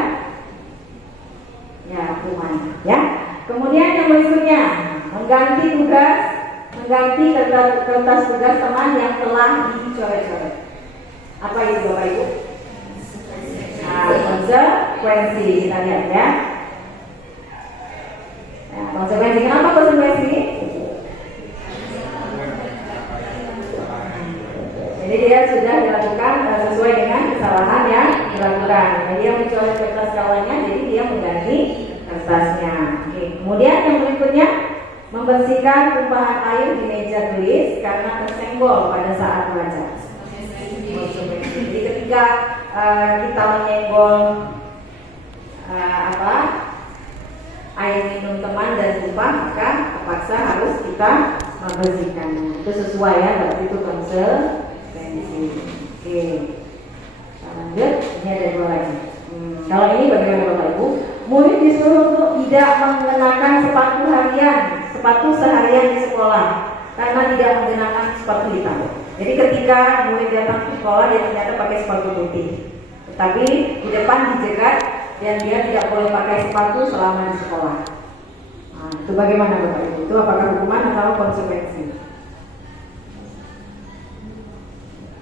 Ya, hukuman ya. Kemudian yang berikutnya, mengganti kertas tugas teman yang telah dicoret-coret. Apa itu Bapak Ibu? Nah, konsekuensi, kita lihat ya. Nah, konsekuensi, kenapa konsekuensi? Jadi dia sudah dilakukan sesuai dengan kesalahan yang dilakukan. Nah, dia mencoret kertas kawannya, jadi dia mengganti kertasnya. Oke. Kemudian yang berikutnya, membersihkan tumpahan air di meja tulis karena tersenggol pada saat belajar. Jadi ketika kita menyenggol air minum teman dan tumpah, maka terpaksa harus kita membersihkannya. Itu sesuai ya, berarti itu konsekuensi. Oke, kita lanjut. Ini ada 2 lagi. Kalau ini bagaimana Bapak Ibu? Murid disuruh untuk tidak mengenakan sepatu seharian di sekolah karena tidak menggunakan sepatu hitam. Jadi ketika murid datang ke sekolah, dia ternyata pakai sepatu putih, tetapi di depan dijegat dan dia tidak boleh pakai sepatu selama di sekolah. Nah, itu bagaimana Bapak Ibu? Itu apakah hukuman atau konsekuensi?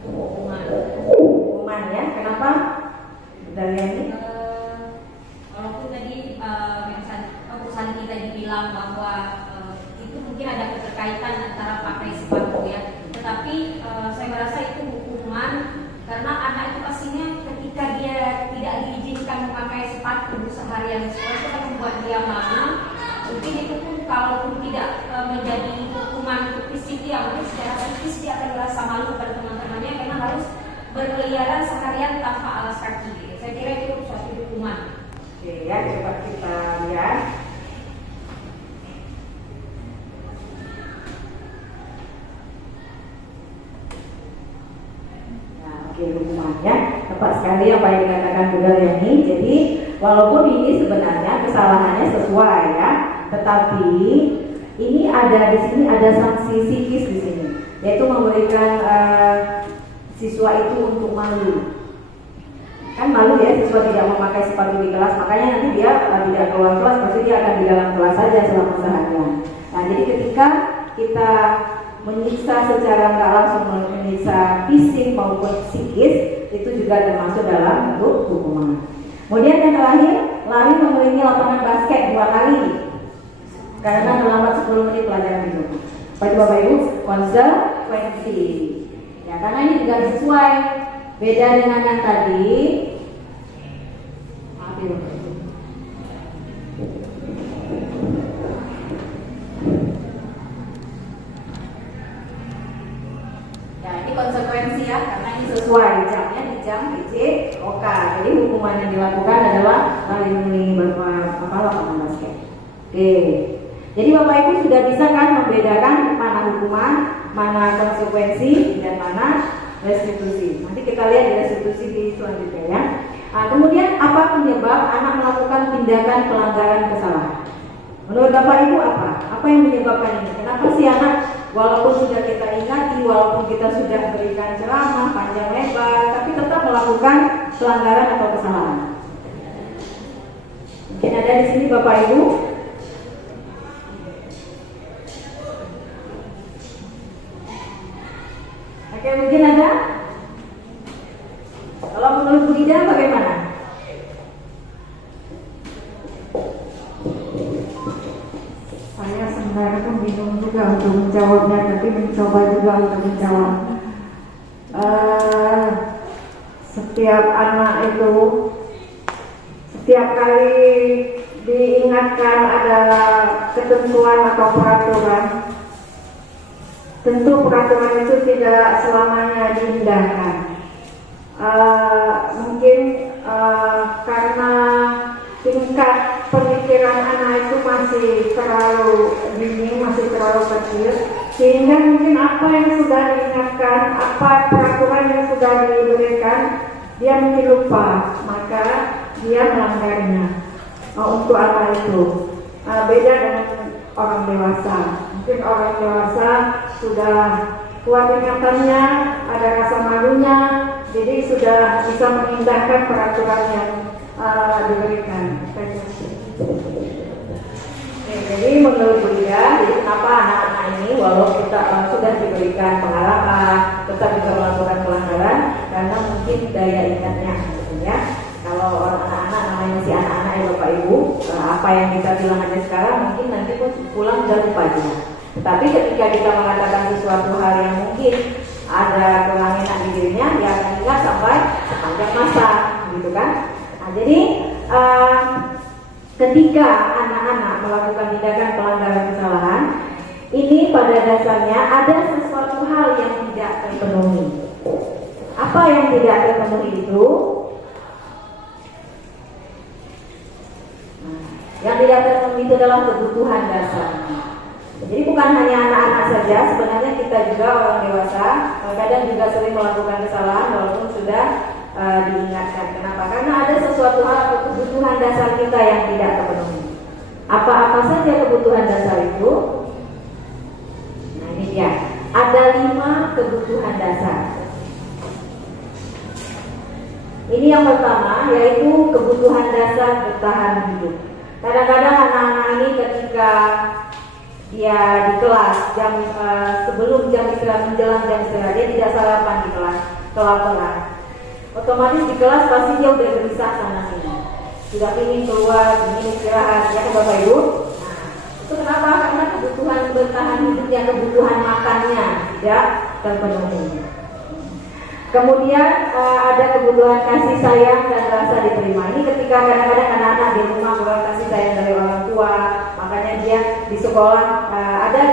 Hukuman ya. Kenapa? Dari ini? Walaupun tadi perusahaan kita dibilang bahwa itu mungkin ada keterkaitan antara pakai sepatu lama, mungkin itu pun kalaupun tidak menjadi hukuman fisik dia, mungkin secara psikis dia akan merasa malu pada teman-temannya karena harus berkeliaran seharian tanpa alas kaki. Saya kira itu suatu hukuman. Oke ya, coba kita lihat. Nah, oke, hukumannya tepat sekali apa yang dikatakan Bu Yani. Jadi walaupun ini sebenarnya kesalahannya sesuai ya, tetapi ini ada di sini ada sanksi psikis di sini, yaitu memberikan siswa itu untuk malu. Kan malu ya siswa tidak memakai sepatu di kelas, makanya nanti dia tidak keluar kelas, pasti dia akan di dalam kelas saja selama seharian. Nah, jadi ketika kita menyiksa secara nggak langsung, menyiksa fisik maupun psikis, itu juga termasuk dalam bentuk hukuman. Kemudian yang terakhir, lari mengelilingi lapangan basket 2 kali karena terlambat 10 menit pelajaran itu. Bapak Ibu, konsekuensi. Ya, karena ini juga sesuai. Beda dengan yang tadi. Maaf ya. Ya, ini konsekuensi ya, karena ini sesuai jamnya di jam PJOK. Jadi hukuman yang dilakukan adalah mengelilingi lapangan basket. Oke. Jadi Bapak Ibu sudah bisa kan membedakan mana hukuman, mana konsekuensi, dan mana restitusi. Nanti kita lihat di restitusi di selanjutnya ya. Nah, kemudian apa penyebab anak melakukan tindakan pelanggaran kesalahan? Menurut Bapak Ibu apa? Apa yang menyebabkan ini? Kenapa sih anak walaupun sudah kita ingati, walaupun kita sudah berikan ceramah panjang lebar, tapi tetap melakukan pelanggaran atau kesalahan? Mungkin ada di sini Bapak Ibu. Oke, mungkin ada? Kalau menurut Bu Ida bagaimana? Saya sebenarnya pun bingung juga untuk menjawabnya, tapi mencoba juga untuk menjawab. Setiap anak itu, setiap kali diingatkan ada ketentuan atau peraturan, tentu peraturan itu tidak selamanya diindahkan. Mungkin karena tingkat pemikiran anak itu masih terlalu dini, masih terlalu kecil, sehingga mungkin apa yang sudah diingatkan, apa peraturan yang sudah diberikan, dia mungkin lupa, maka dia melanggarnya. Untuk anak itu beda dengan orang dewasa. Mungkin orang dewasa sudah kuat ingatannya, ada rasa malunya, jadi sudah bisa mengindahkan peraturan yang diberikan. Jadi menurut dia, jadi kenapa anak-anak ini walau kita sudah diberikan pengalaman, tetap juga melakukan pelanggaran karena mungkin daya ingatnya, ya. Kalau anak-anak namanya masih anak-anak ya Bapak Ibu, apa yang kita bilang aja sekarang mungkin nanti pun pulang udah lupa dia. Tetapi ketika kita mengatakan sesuatu hal yang mungkin ada kelanginan di dirinya, dia akan ingat sampai sepanjang masa, gitu kan? Nah, jadi ketika anak-anak melakukan tindakan pelanggaran kesalahan, ini pada dasarnya ada sesuatu hal yang tidak terpenuhi. Apa yang tidak terpenuhi itu? Yang tidak terpenuhi itu adalah kebutuhan dasar. Jadi bukan hanya anak-anak saja, sebenarnya kita juga orang dewasa kadang juga sering melakukan kesalahan walaupun sudah diingatkan. Kenapa? Karena ada sesuatu hal atau kebutuhan dasar kita yang tidak terpenuhi. Apa-apa saja kebutuhan dasar itu? Nah, ini dia. Ada 5 kebutuhan dasar. Ini yang pertama, yaitu kebutuhan dasar bertahan hidup. Kadang-kadang anak-anak ini ketika dia di kelas sebelum jam istirahat, menjelang jam istirahat, dia tidak sarapan di kelas, kelaparan. Otomatis di kelas pasti dia udah gelisah sana sini, sudah ingin keluar, ingin istirahat, ya Bapak Ibu. Nah, itu kenapa? Karena kebutuhan bertahan hidupnya, kebutuhan makannya tidak terpenuhi. Kemudian ada kebutuhan kasih sayang dan rasa diterima. Ini ketika kadang-kadang anak-anak di rumah kurang kasih sayang dari orang tua, tua. Makanya dia di sekolah ada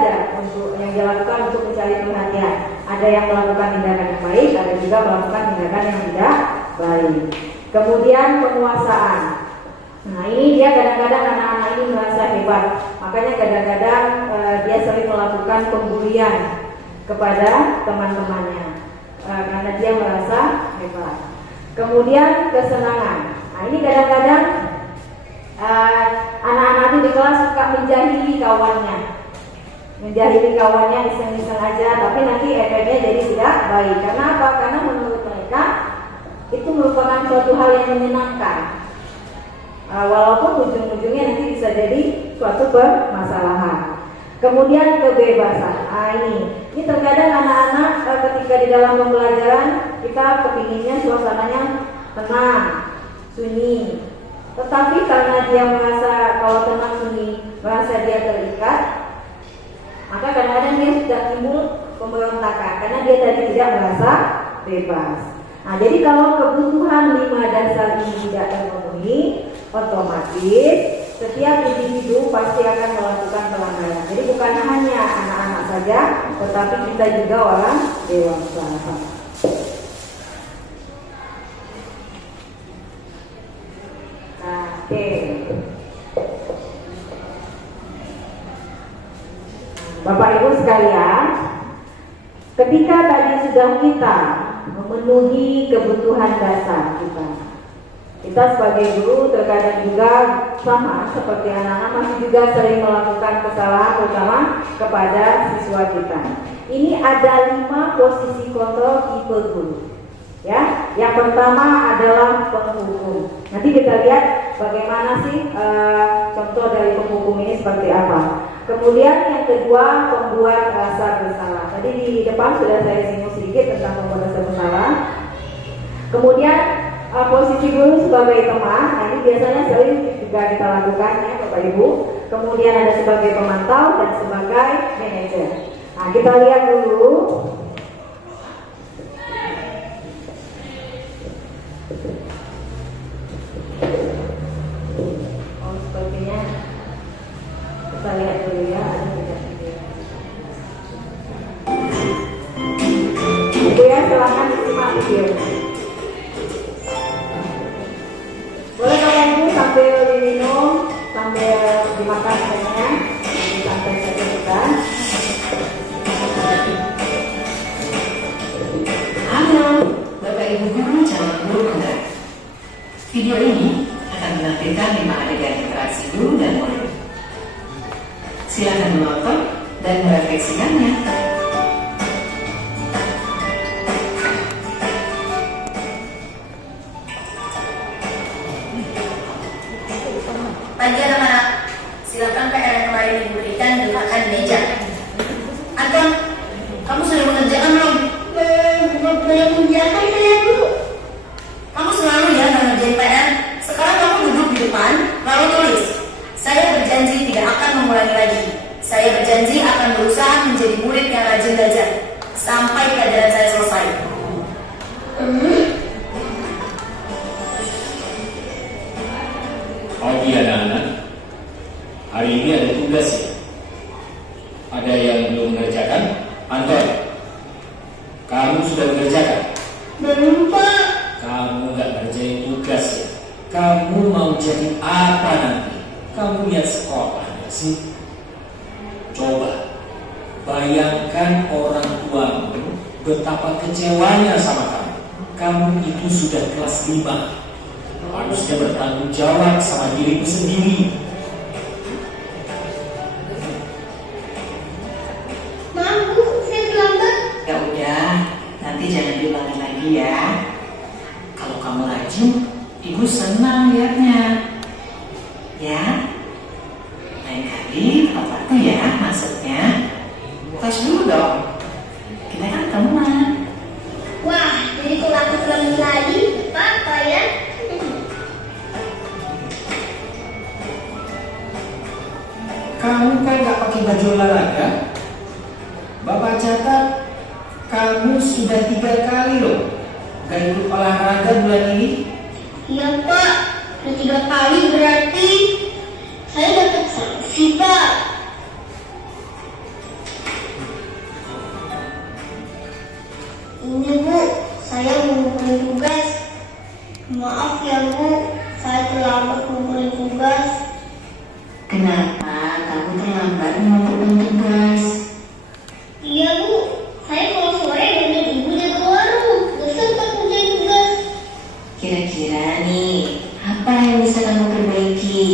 untuk yang dilakukan untuk mencari perhatian. Ada yang melakukan tindakan yang baik, ada juga melakukan tindakan yang tidak baik. Kemudian penguasaan. Nah ini dia kadang-kadang anak-anak ini merasa hebat. Makanya kadang-kadang dia sering melakukan pembulian kepada teman-temannya karena dia merasa hebat. Kemudian kesenangan. Nah ini kadang-kadang anak-anak itu di kelas suka menjahili kawannya, iseng-iseng aja, tapi nanti efeknya jadi tidak baik. Karena apa? Karena menurut mereka itu merupakan suatu hal yang menyenangkan, walaupun ujung-ujungnya nanti bisa jadi suatu permasalahan. Kemudian kebebasan. Ini terkadang anak-anak ketika di dalam pembelajaran kita kepinginnya suasananya tenang, sunyi. Tetapi karena dia merasa kalau tenang sunyi, merasa dia terikat, maka kadang-kadang dia sudah timbul pemberontakan karena dia tadi tidak merasa bebas. Nah, jadi kalau kebutuhan 5 dasar ini tidak terpenuhi, otomatis setiap individu pasti akan melakukan pelanggaran. Jadi bukan hanya anak-anak saja, tetapi kita juga orang dewasa. Oke. Bapak Ibu sekalian, ketika tadi sudah kita memenuhi kebutuhan dasar kita sebagai guru terkadang juga sama seperti anak-anak masih juga sering melakukan kesalahan terutama kepada siswa kita. Ini ada 5 posisi kontrol tipe guru. Ya, yang pertama adalah penghukum. Nanti kita lihat bagaimana sih contoh dari penghukum ini seperti apa. Kemudian yang kedua, pembuat rasa bersalah. Tadi di depan sudah saya singgung sedikit tentang pembuat rasa bersalah. Kemudian posisi guru sebagai teman. Nah ini biasanya sering juga kita lakukan ya Bapak Ibu. Kemudian ada sebagai pemantau dan sebagai manajer. Nah kita lihat dulu. Sepertinya kita lihat dulu ya, ada tidak video. Ibu ya, silakan disimak videonya. Boleh Bapak Ibu sambil diminum, sambil dimakan tehnya, disantai saja kita. Halo, Bapak Ibu guru calon guru penggerak. Video ini akan menampilkan 5 adegan interaksi guru dan murid. Silakan menonton dan merefleksikannya. Pagi anak-anak, silakan PR yang kemarin diberikan diletakkan di meja. Anton, kamu sudah mengerjakan belum? Belum mengerjakan saya dulu. Kamu selalu ya mengerjain PR. Sekarang kamu duduk di depan, lalu tulis. Saya berjanji tidak akan mengulangi lagi. Saya berjanji akan berusaha menjadi murid yang rajin belajar sampai pelajaran saya selesai. Pagi anak-anak, hari ini ada tugas ya. Ada yang belum mengerjakan? Anton, kamu sudah mengerjakan? Belum Pak. Kamu nggak ngerjain tugas ya. Kamu mau jadi apa nanti? Kamu lihat sekolahnya sih. Coba bayangkan orang tuamu betapa kecewanya sama kamu. Kamu itu sudah kelas 5. Harusnya bertanggung jawab sama dirimu sendiri. Maaf Bu, saya terlambat. Ya udah, nanti jangan diulangi lagi ya. Kalau kamu rajin, Ibu senang lihatnya. Ya, lain kali Papa tuh ya masuknya tes dulu dong. Kita kan teman. Wah, jadi kalau aku terlambat lagi, apa ya? Kamu kan gak pakai baju olahraga. Bapak catat kamu sudah 3 kali loh gak ikut olahraga bulan ini. Iya Pak, udah 3 kali berarti saya dapat Kita. Ini Bu, saya mengumpulkan tugas. Maaf ya Bu, saya terlambat mengumpulkan tugas. Kenapa kamu terlambat mengumpulkan tugas? Iya Bu, saya kalau sore dengan ibu jaga warung, gak sempat mengerjain tugas. Kira-kira nih, apa yang bisa kamu perbaiki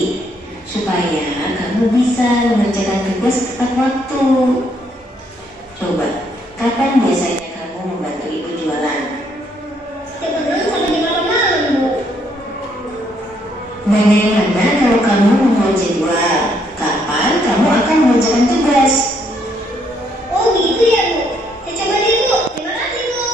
supaya kamu bisa mengerjakan tugas tepat waktu? Coba, kapan biasanya kamu membantu ibu jualan? Setiap orderan sampai di malam-malam Bu. Bagaimana kalau kamu membuat jadwal? Kapan kamu akan mengerjakan tugas? Oh gitu ya Bu, saya coba deh Bu. Terima kasih Bu.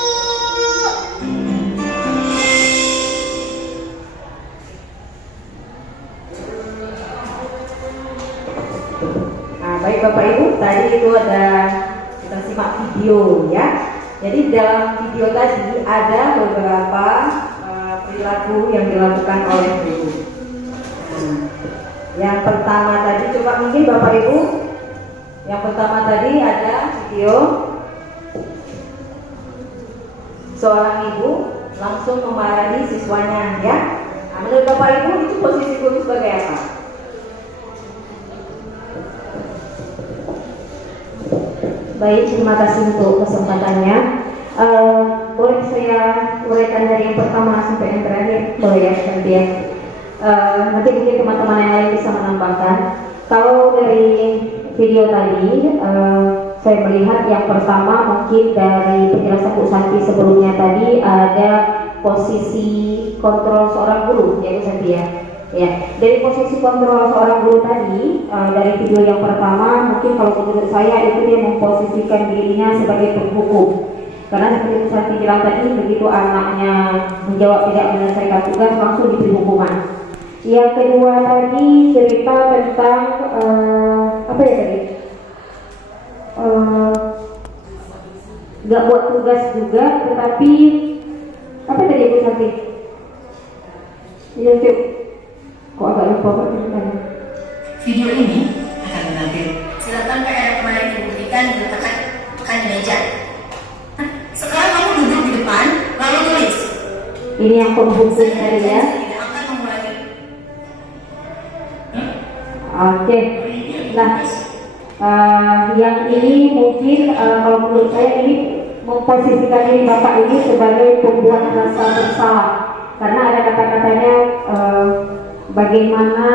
Nah, baik Bapak Ibu, tadi itu ada kita simak video ya. Jadi dalam video tadi ada beberapa perilaku yang dilakukan oleh ibu. Yang pertama tadi, coba mungkin Bapak Ibu, yang pertama tadi ada video seorang ibu langsung memarahi siswanya ya. Nah, menurut Bapak Ibu itu posisi guru sebagai apa? Baik, terima kasih untuk kesempatannya. Boleh saya uraikan dari yang pertama sampai yang terakhir, boleh ya nanti ya. Nanti mungkin teman-teman yang lain bisa menambahkan. Kalau dari video tadi, saya melihat yang pertama mungkin dari penjelasan Bu Santi sebelumnya tadi ada posisi kontrol seorang guru ya Bu Santi ya. Ya, dari posisi kontrol seorang guru tadi, dari video yang pertama mungkin kalau menurut saya itu dia memposisikan dirinya sebagai penghukum. Karena seperti Bu Santi bilang tadi, begitu anaknya menjawab tidak menyelesaikan tugas langsung diberi hukuman. Yang kedua tadi cerita tentang apa ya tadi? Gak buat tugas juga, tetapi apa tadi Bu Santi? Ya, kok agak lupa Pak ceritanya. Video ini akan menampil. Silakan PR yang kemarin diberikan diletakkan di meja. Sekarang kamu duduk di depan, lalu tulis. Ini yang penghukum tadi ya. Tidak akan mengulangi. Oke. Nah, yang ini mungkin kalau menurut saya ini memposisikan diri Bapak ini sebagai pembuat rasa bersalah. Karena ada kata-katanya bagaimana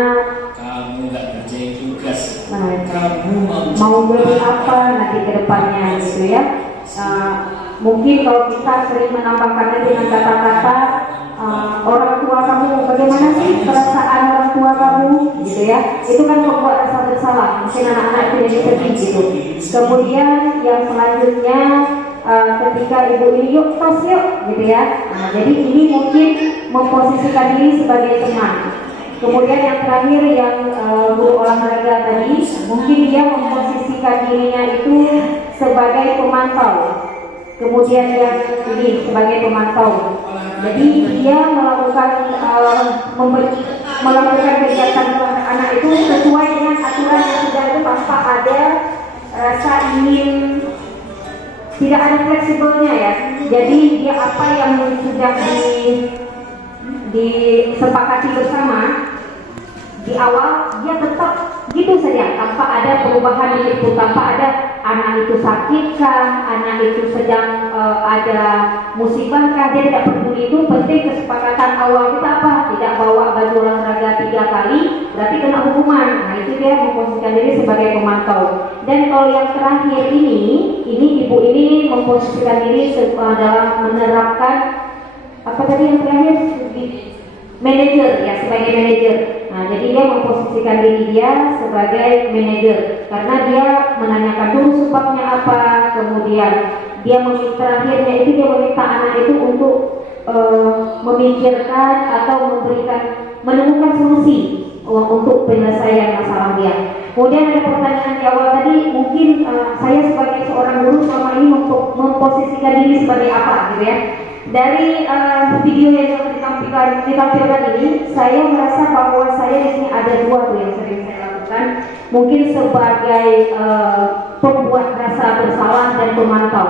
Kamu nggak kerjain tugas. Nah, Kamu mau beli apa nanti ke depannya gitu ya. Mungkin kalau kita sering menambahkannya dengan kata-kata orang tua kamu, bagaimana sih perasaan orang tua kamu gitu ya, itu kan membuat rasa bersalah, mungkin anak-anak itu jadi sedih gitu. Kemudian yang selanjutnya ketika ibu ini yuk tos yuk gitu ya. Jadi ini mungkin memposisikan diri sebagai teman. Kemudian yang terakhir yang guru olahraga tadi, mungkin dia memposisikan dirinya itu sebagai pemantau. Kemudian yang ini sebagai pemantau. Jadi dia melakukan kegiatan anak itu sesuai dengan aturan yang sudah ada, tanpa ada rasa ingin, tidak ada fleksibelnya ya. Jadi dia apa yang sudah disepakati bersama di awal, dia tetap gitu saja tanpa ada perubahan itu, tanpa ada anak itu sakitkah, anak itu sedang ada musibahkah, dia tidak peduli itu. Penting kesepakatan awal kita apa, tidak bawa baju olahraga 3 kali berarti kena hukuman. Nah itu dia memposisikan diri sebagai pemantau. Dan kalau yang terakhir ini ibu ini memposisikan diri dalam menerapkan apa tadi yang terakhir, manajer ya, sebagai manajer. Nah, jadi dia memposisikan diri dia sebagai manajer karena dia menanyakan dulu sebabnya apa, kemudian dia terakhirnya itu dia meminta anak itu untuk memikirkan atau menemukan solusi untuk penyelesaian masalah dia. Kemudian ada pertanyaan di awal tadi, mungkin saya sebagai seorang guru selama ini memposisikan diri sebagai apa gitu ya. Dari video yang ditampilkan ini, saya merasa bahwa saya di sini ada 2 tuh yang sering saya lakukan. lakukan mungkin sebagai pembuat rasa bersalah dan pemantau.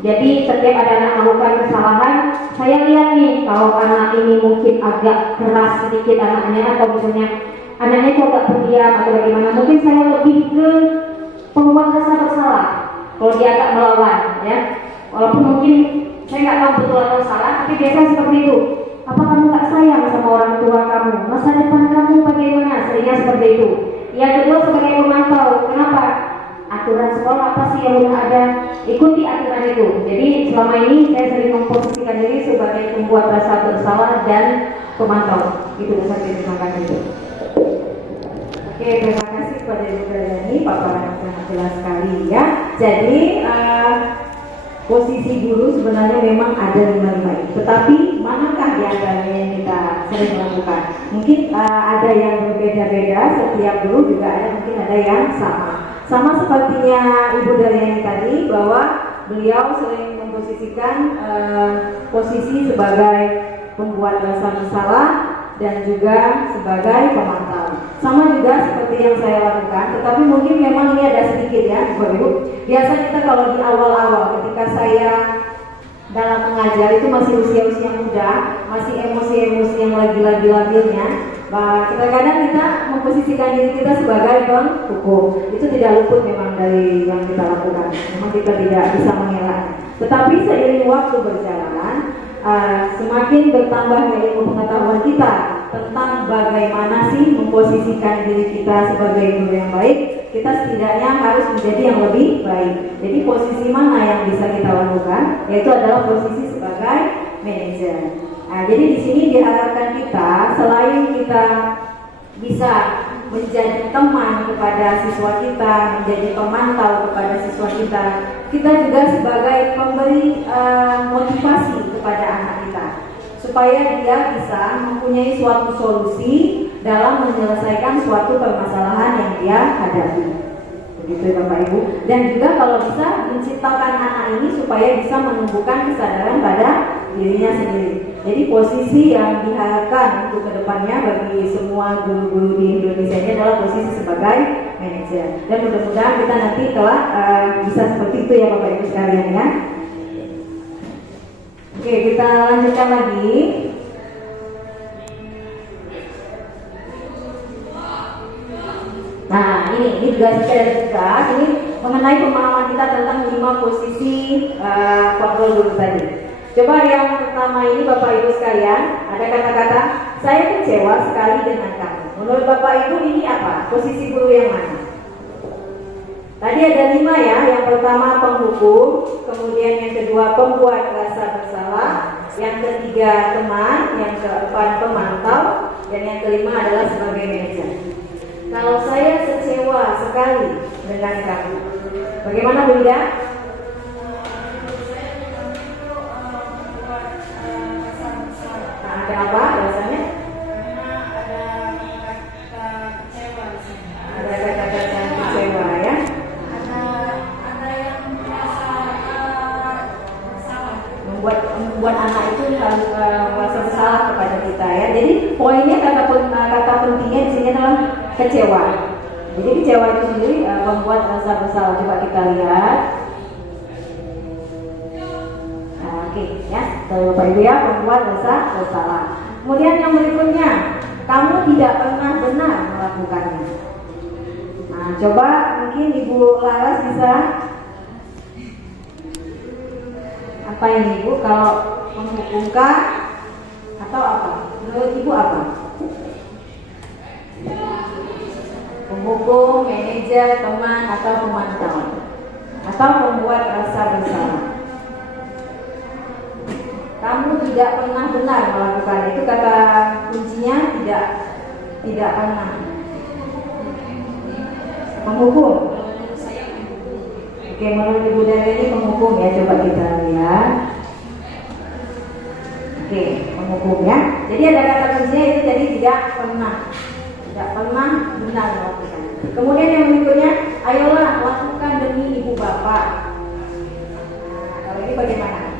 Jadi setiap ada anak melakukan kesalahan, saya lihat nih kalau anak ini mungkin agak keras sedikit anaknya, atau misalnya anaknya itu agak pendiam atau bagaimana, mungkin saya lebih ke pembuat rasa bersalah. Kalau dia agak melawan, ya, walaupun mungkin saya nggak tahu betul atau salah, tapi biasa seperti itu. Apa kamu nggak sayang sama orang tua kamu? Masa depan kamu bagaimana? Seringnya seperti itu. Yang kedua sebagai pemantau, kenapa? Aturan sekolah apa sih yang udah ada, ikuti aturan itu. Jadi selama ini saya sering memposisikan diri sebagai pembuat rasa bersalah dan pemantau. Itu saya terima kasih. Oke, terima kasih kepada Ibu Dayani, paparan yang sangat jelas sekali ya. Jadi posisi guru sebenarnya memang ada 5 tetapi manakah di antaranya yang kita sering lakukan? Mungkin ada yang berbeda-beda, setiap guru juga ada, mungkin ada yang sama. Sama sepertinya Ibu Dayani tadi, bahwa beliau sering memposisikan posisi sebagai pembuat rasa bersalah dan juga sebagai pemantau. Sama juga seperti yang saya lakukan, tetapi mungkin memang ini ada sedikit ya, Bapak Ibu. Biasa kita kalau di awal-awal ketika saya dalam mengajar itu masih usia-usia muda, masih emosi-emosi yang lagi-lagi labilnya. Kadang-kadang kita memposisikan diri kita sebagai penghukum. Itu tidak luput memang dari yang kita lakukan. Memang kita tidak bisa mengelak. Tetapi seiring waktu berjalan, semakin bertambahnya ilmu pengetahuan kita tentang bagaimana sih memposisikan diri kita sebagai guru yang baik, kita setidaknya harus menjadi yang lebih baik. Jadi posisi mana yang bisa kita lakukan? Yaitu adalah posisi sebagai manajer. Nah, jadi di sini diharapkan kita, selain kita bisa menjadi teman kepada siswa kita, menjadi pemantau kepada siswa kita, kita juga sebagai pemberi motivasi kepada anak kita, supaya dia bisa mempunyai suatu solusi dalam menyelesaikan suatu permasalahan yang dia hadapi. Begitu Bapak Ibu. Dan juga kalau bisa menciptakan anak ini supaya bisa menumbuhkan kesadaran pada dirinya sendiri. Jadi posisi yang diharapkan untuk kedepannya bagi semua guru-guru di Indonesia ini adalah posisi sebagai manajer. Dan mudah-mudahan kita nanti kelak bisa seperti itu ya Bapak Ibu sekalian ya. Oke, kita lanjutkan lagi. Nah, ini juga sekedar ini mengenai pemahaman kita tentang 5 posisi kontrol guru tadi. Coba yang pertama ini Bapak Ibu sekalian, ada kata-kata saya kecewa sekali dengan kamu. Menurut Bapak Ibu ini apa? Posisi guru yang mana? Tadi ada 5 ya. Yang pertama penghukum, kemudian yang kedua pembuat rasa bersalah, yang ketiga teman, yang keempat pemantau, dan yang kelima adalah sebagai manajer. Kalau saya kecewa sekali dengan kamu, bagaimana Bu Ida? Ada apa alasannya? Karena ada kata kecewa di sini. Ada kata-kata kecewa ya? Ada yang merasa bersalah. Membuat anak itu harus merasa bersalah kepada kita ya. Jadi poinnya kata pentingnya di sini adalah kecewa. Jadi kecewa itu sendiri membuat rasa bersalah. Coba kita lihat. Oke, ya, dari Bapak Ibu ya, membuat rasa bersalah. Kemudian yang berikutnya, kamu tidak pernah benar melakukannya. Nah, coba mungkin Ibu Laras bisa. Apa ini Ibu? Kalau menghukumkan atau apa? Menurut Ibu apa? Penghukum, manajer, teman, atau pemantau, atau membuat rasa bersalah. Kamu tidak pernah benar melakukan itu, kata kuncinya tidak pernah. Menghukum. Oke, menurut Ibu Dayani ini menghukum ya, coba kita lihat. Oke, menghukum ya. Jadi ada kata kuncinya itu, jadi tidak pernah benar melakukan. Kemudian yang berikutnya, ayolah lakukan demi ibu bapak. Nah, kalau ini bagaimana?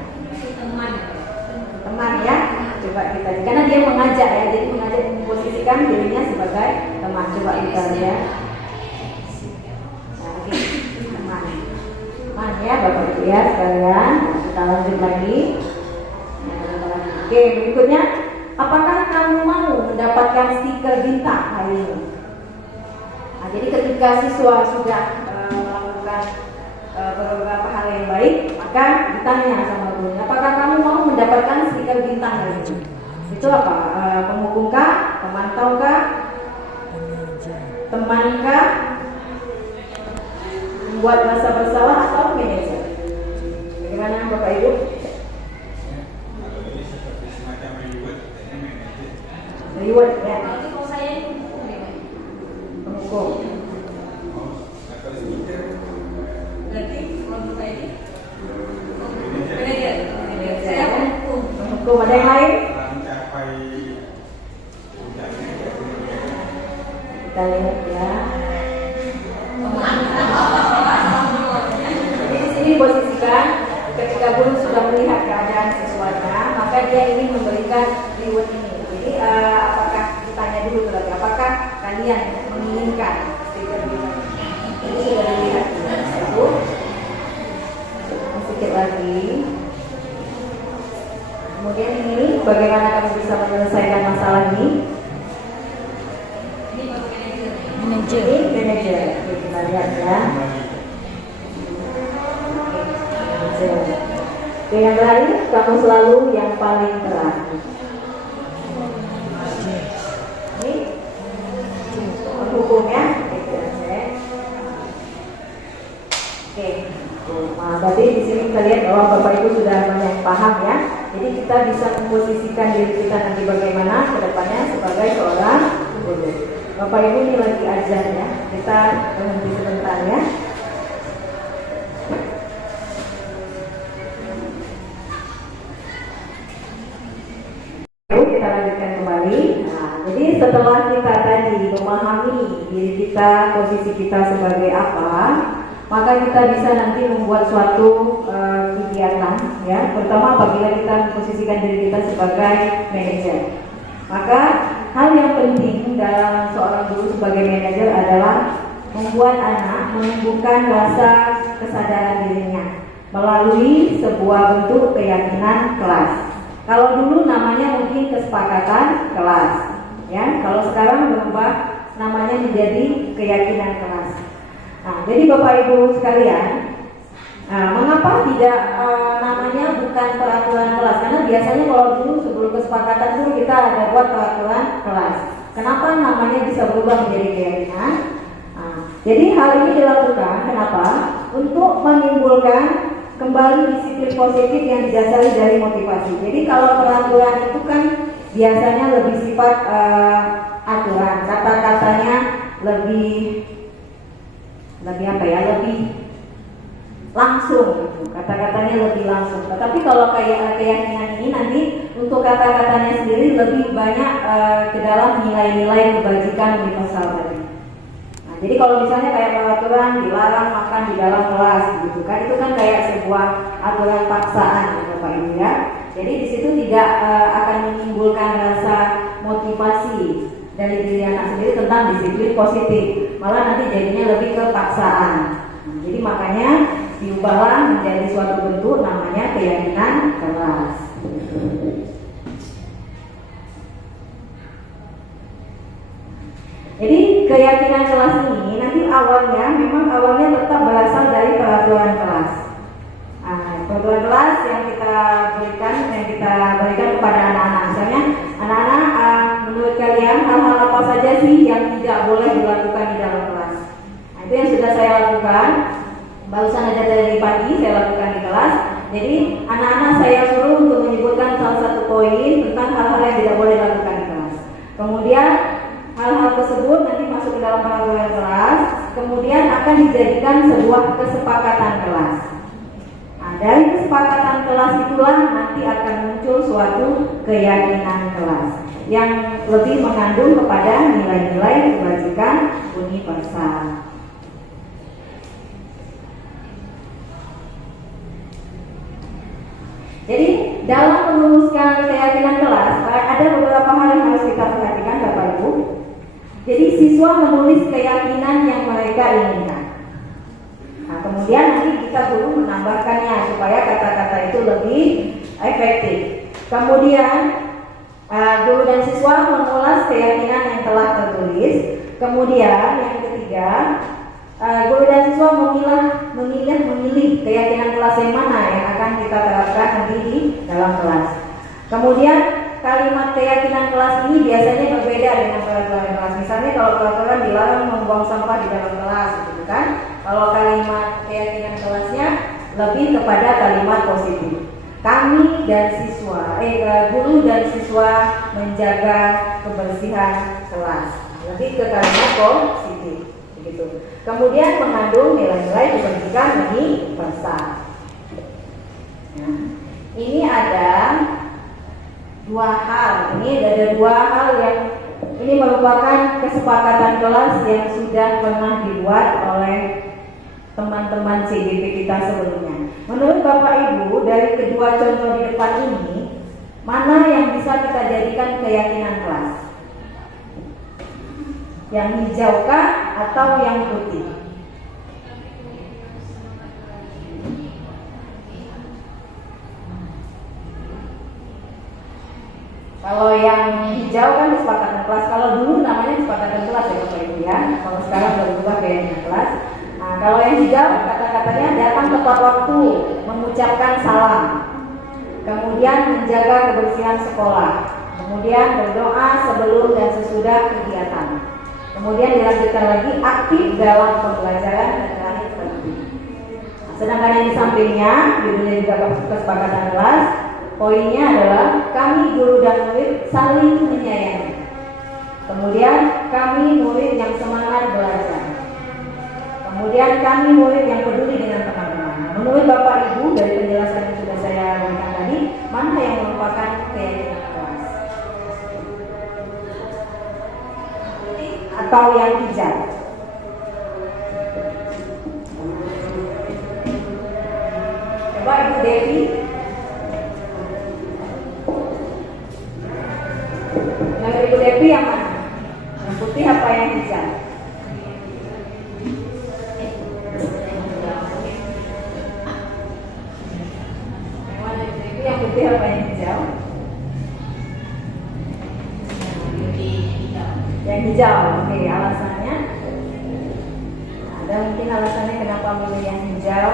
Teman ya, coba kita lihat. Karena dia mengajak ya, jadi mengajak memposisikan dirinya sebagai teman. Coba kita lihat. Bapak Ibu ya sekalian. Nah, kita lanjut lagi. Oke, berikutnya, apakah kamu mau mendapatkan stiker bintang hari ini? Nah, jadi ketika siswa sudah melakukan beberapa hal yang baik, maka ditanya sama gurunya, apakah kamu mau mendapatkan stiker bintang hari ini? Itu apa? Penghubungkah? Pemantaukah? Temankah? Membuat rasa bersalah atau manajer? Bagaimana Bapak Ibu? Reward ya. Kalau saya Penghukum. berarti kalau saya ini manajer. Saya penghukum. Penghukum, ada yang lain? Kita lihat ya. Jadi di sini posisikan ketika guru sudah melihat keadaan siswanya, maka dia ingin memberikan reward ini. Jadi apakah ditanya dulu lagi, apakah kalian menginginkan stiker bintang? Ini sudah dilihat satu. Sedikit lagi. Kemudian ini bagaimana kamu bisa menyelesaikan masalah ini? Ini baru manajer. Ini manajer. Oke, kita lihat ya. Oke, yang lain kamu selalu yang paling terakhir. Ini hukum ya. Oke. Nah, tadi di sini kita lihat bahwa Bapak Ibu sudah banyak paham ya. Jadi kita bisa memposisikan diri kita nanti bagaimana ke depannya sebagai seorang guru. Bapak Ibu ini lagi ajar ya. Kita berhenti sebentar ya. Kita lanjutkan kembali. Nah, jadi setelah kita tadi memahami diri kita, posisi kita sebagai apa, maka kita bisa nanti membuat suatu kegiatan ya, terutama apabila kita memposisikan diri kita sebagai manajer. Maka hal yang penting dalam seorang guru sebagai manajer adalah membuat anak menumbuhkan rasa kesadaran dirinya melalui sebuah bentuk keyakinan kelas. Kalau dulu namanya mungkin kesepakatan kelas, ya. Kalau sekarang berubah namanya menjadi keyakinan kelas. Nah, jadi Bapak Ibu sekalian, mengapa tidak namanya bukan peraturan kelas? Karena biasanya kalau dulu sebelum kesepakatan dulu kita ada buat peraturan kelas. Kenapa namanya bisa berubah menjadi keyakinan? Nah, jadi hal ini dilakukan kenapa? Untuk menimbulkan kembali disiplin positif yang didasari dari motivasi. Jadi kalau peraturan itu kan biasanya lebih sifat aturan, kata-katanya lebih apa ya, lebih langsung gitu. Kata-katanya lebih langsung. Tetapi kalau kayak keyakinan ini nanti untuk kata-katanya sendiri lebih banyak ke dalam nilai-nilai kebajikan universal tadi. Jadi kalau misalnya kayak peraturan dilarang makan di dalam kelas gitu kan, itu kan kayak sebuah aturan paksaan Bapak Ibu ya. Jadi di situ tidak akan menimbulkan rasa motivasi dari diri anak sendiri tentang disiplin positif, malah nanti jadinya lebih ke paksaan. Jadi makanya diubahlah menjadi suatu bentuk namanya keyakinan kelas. Jadi keyakinan kelas ini nanti memang awalnya tetap berasal dari peraturan kelas. Peraturan kelas yang kita berikan kepada anak-anak. Misalnya anak-anak, menurut kalian hal-hal apa saja sih yang tidak boleh dilakukan di dalam kelas? Nah, itu yang sudah saya lakukan. Barusan aja dari pagi saya lakukan di kelas. Jadi anak-anak saya suruh untuk menyebutkan salah satu poin tentang hal-hal yang tidak boleh dilakukan di kelas. Kemudian hal-hal tersebut nanti masuk ke dalam peraturan kelas, kemudian akan dijadikan sebuah kesepakatan kelas. Nah, dari kesepakatan kelas itulah nanti akan muncul suatu keyakinan kelas yang lebih mengandung kepada nilai-nilai kebajikan universal. Jadi dalam merumuskan keyakinan kelas ada beberapa hal yang harus kita perhatikan Bapak Ibu. Jadi siswa menulis keyakinan yang mereka inginkan. Nah, kemudian nanti kita guru menambahkannya supaya kata-kata itu lebih efektif. Kemudian guru dan siswa mengulas keyakinan yang telah tertulis. Kemudian yang ketiga, guru dan siswa memilih keyakinan kelas yang mana yang akan kita terapkan nanti di dalam kelas. Kemudian kalimat keyakinan kelas ini biasanya berbeda dengan peraturan kelas. Misalnya kalau peraturan dilarang membuang sampah di dalam kelas, gitu kan? Kalau kalimat keyakinan kelasnya lebih kepada kalimat positif. Kami dan siswa, guru dan siswa menjaga kebersihan kelas. Lebih ke kalimat positif, begitu. Kemudian mengandung nilai-nilai kebersihan universal. Nah, ini ada dua hal. Ini ada dua hal yang ini merupakan kesepakatan kelas yang sudah pernah dibuat oleh teman-teman CGP kita sebelumnya. Menurut Bapak Ibu, dari kedua contoh di depan ini, mana yang bisa kita jadikan keyakinan kelas? Yang hijau kah atau yang putih? Kalau yang hijau kan kesepakatan kelas. Kalau dulu namanya kesepakatan kelas ya Bapak Ibu ya. Kalau sekarang berubah keyakinan kelas. Nah, kalau yang hijau kata-katanya datang tepat waktu, mengucapkan salam, kemudian menjaga kebersihan sekolah, kemudian berdoa sebelum dan sesudah kegiatan, kemudian dilanjutkan lagi aktif dalam pembelajaran dan terakhir berhenti. Nah, sedangkan yang di sampingnya judulnya juga kesepakatan kelas, poinnya adalah kami guru dan murid saling menyayangi, kemudian kami murid yang semangat belajar, kemudian kami murid yang peduli dengan teman-teman. Menurut Bapak Ibu dari penjelasan yang sudah saya berikan tadi, mana yang merupakan keyakinan kelas? Atau yang hijau? Coba Ibu Devi. Yang Ibu Devi yang mana? Yang putih apa yang hijau? Yang putih apa yang hijau? Yang hijau, oke. Alasannya? Ada mungkin alasannya kenapa milih yang hijau?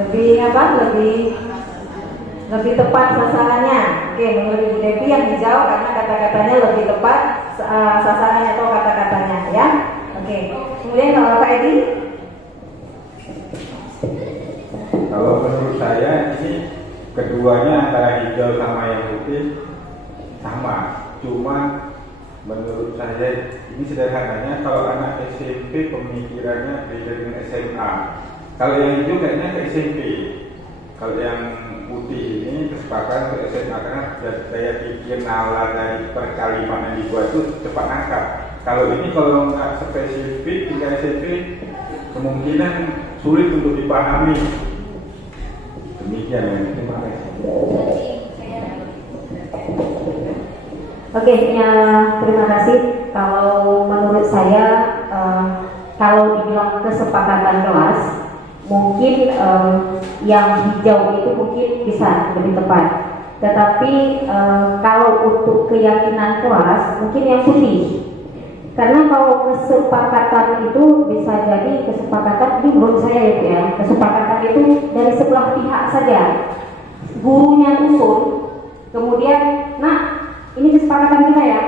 Lebih apa? Lebih tepat sasarannya. Oke, menurut Ibu Devi yang hijau karena kata-katanya lebih tepat sasarannya atau kata-katanya ya. Oke. Kemudian kalau Pak Edi? Kalau menurut saya ini keduanya antara hijau sama yang putih sama. Cuma menurut saya ini sederhananya kalau anak SMP pemikirannya beda dengan SMA. Kalau yang hijau kayaknya ke SMP. Kalau yang putih ini kesepakatan ke SMA karena daya pikir nalar dari perkaliman yang dibuat itu cepat nangkap. Kalau ini kalau nggak spesifik tinggal SMP kemungkinan sulit untuk dipahami. Demikian ya, terima kasih. Oke, terima kasih. Kalau menurut saya, kalau dibilang kesepakatan kelas, mungkin yang hijau itu mungkin bisa lebih tepat. Tetapi kalau untuk keyakinan kelas, mungkin yang putih. Karena kalau kesepakatan itu bisa jadi kesepakatan, ini menurut saya itu ya, kesepakatan itu dari sebelah pihak saja. Gurunya usul, kemudian, nah ini kesepakatan kita ya,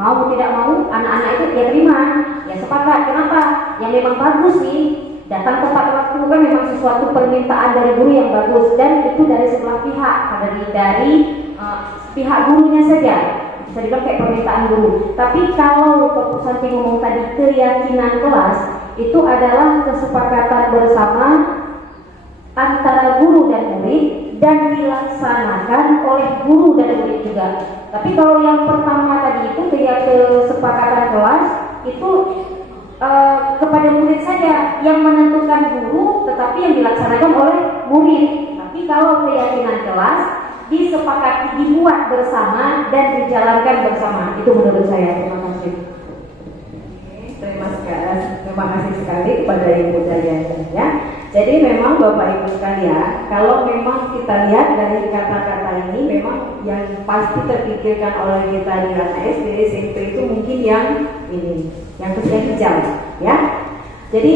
mau tidak mau anak-anak itu dia terima, ya sepakat. Kenapa? Yang memang bagus sih, datang tepat waktu kan memang sesuatu permintaan dari guru yang bagus dan itu dari sebelah pihak, dari pihak gurunya saja. Bisa dibilang kayak permintaan guru. Tapi kalau keputusan ngomong tadi keyakinan kelas itu adalah kesepakatan bersama antara guru dan murid dan dilaksanakan oleh guru dan murid juga. Tapi kalau yang pertama tadi itu kesepakatan kelas itu kepada murid saja yang menentukan guru, tetapi yang dilaksanakan oleh murid. Tapi kalau keyakinan kelas disepakati, dibuat bersama dan dijalankan bersama. Itu menurut saya. Terima kasih. Terima kasih sekali kepada Ibu Dayani ya. Jadi memang Bapak Ibu sekalian, kalau memang kita lihat dari kata-kata ini, memang yang pasti terpikirkan oleh kita di anak SD, SMP itu mungkin yang ini, yang hijau ya. Jadi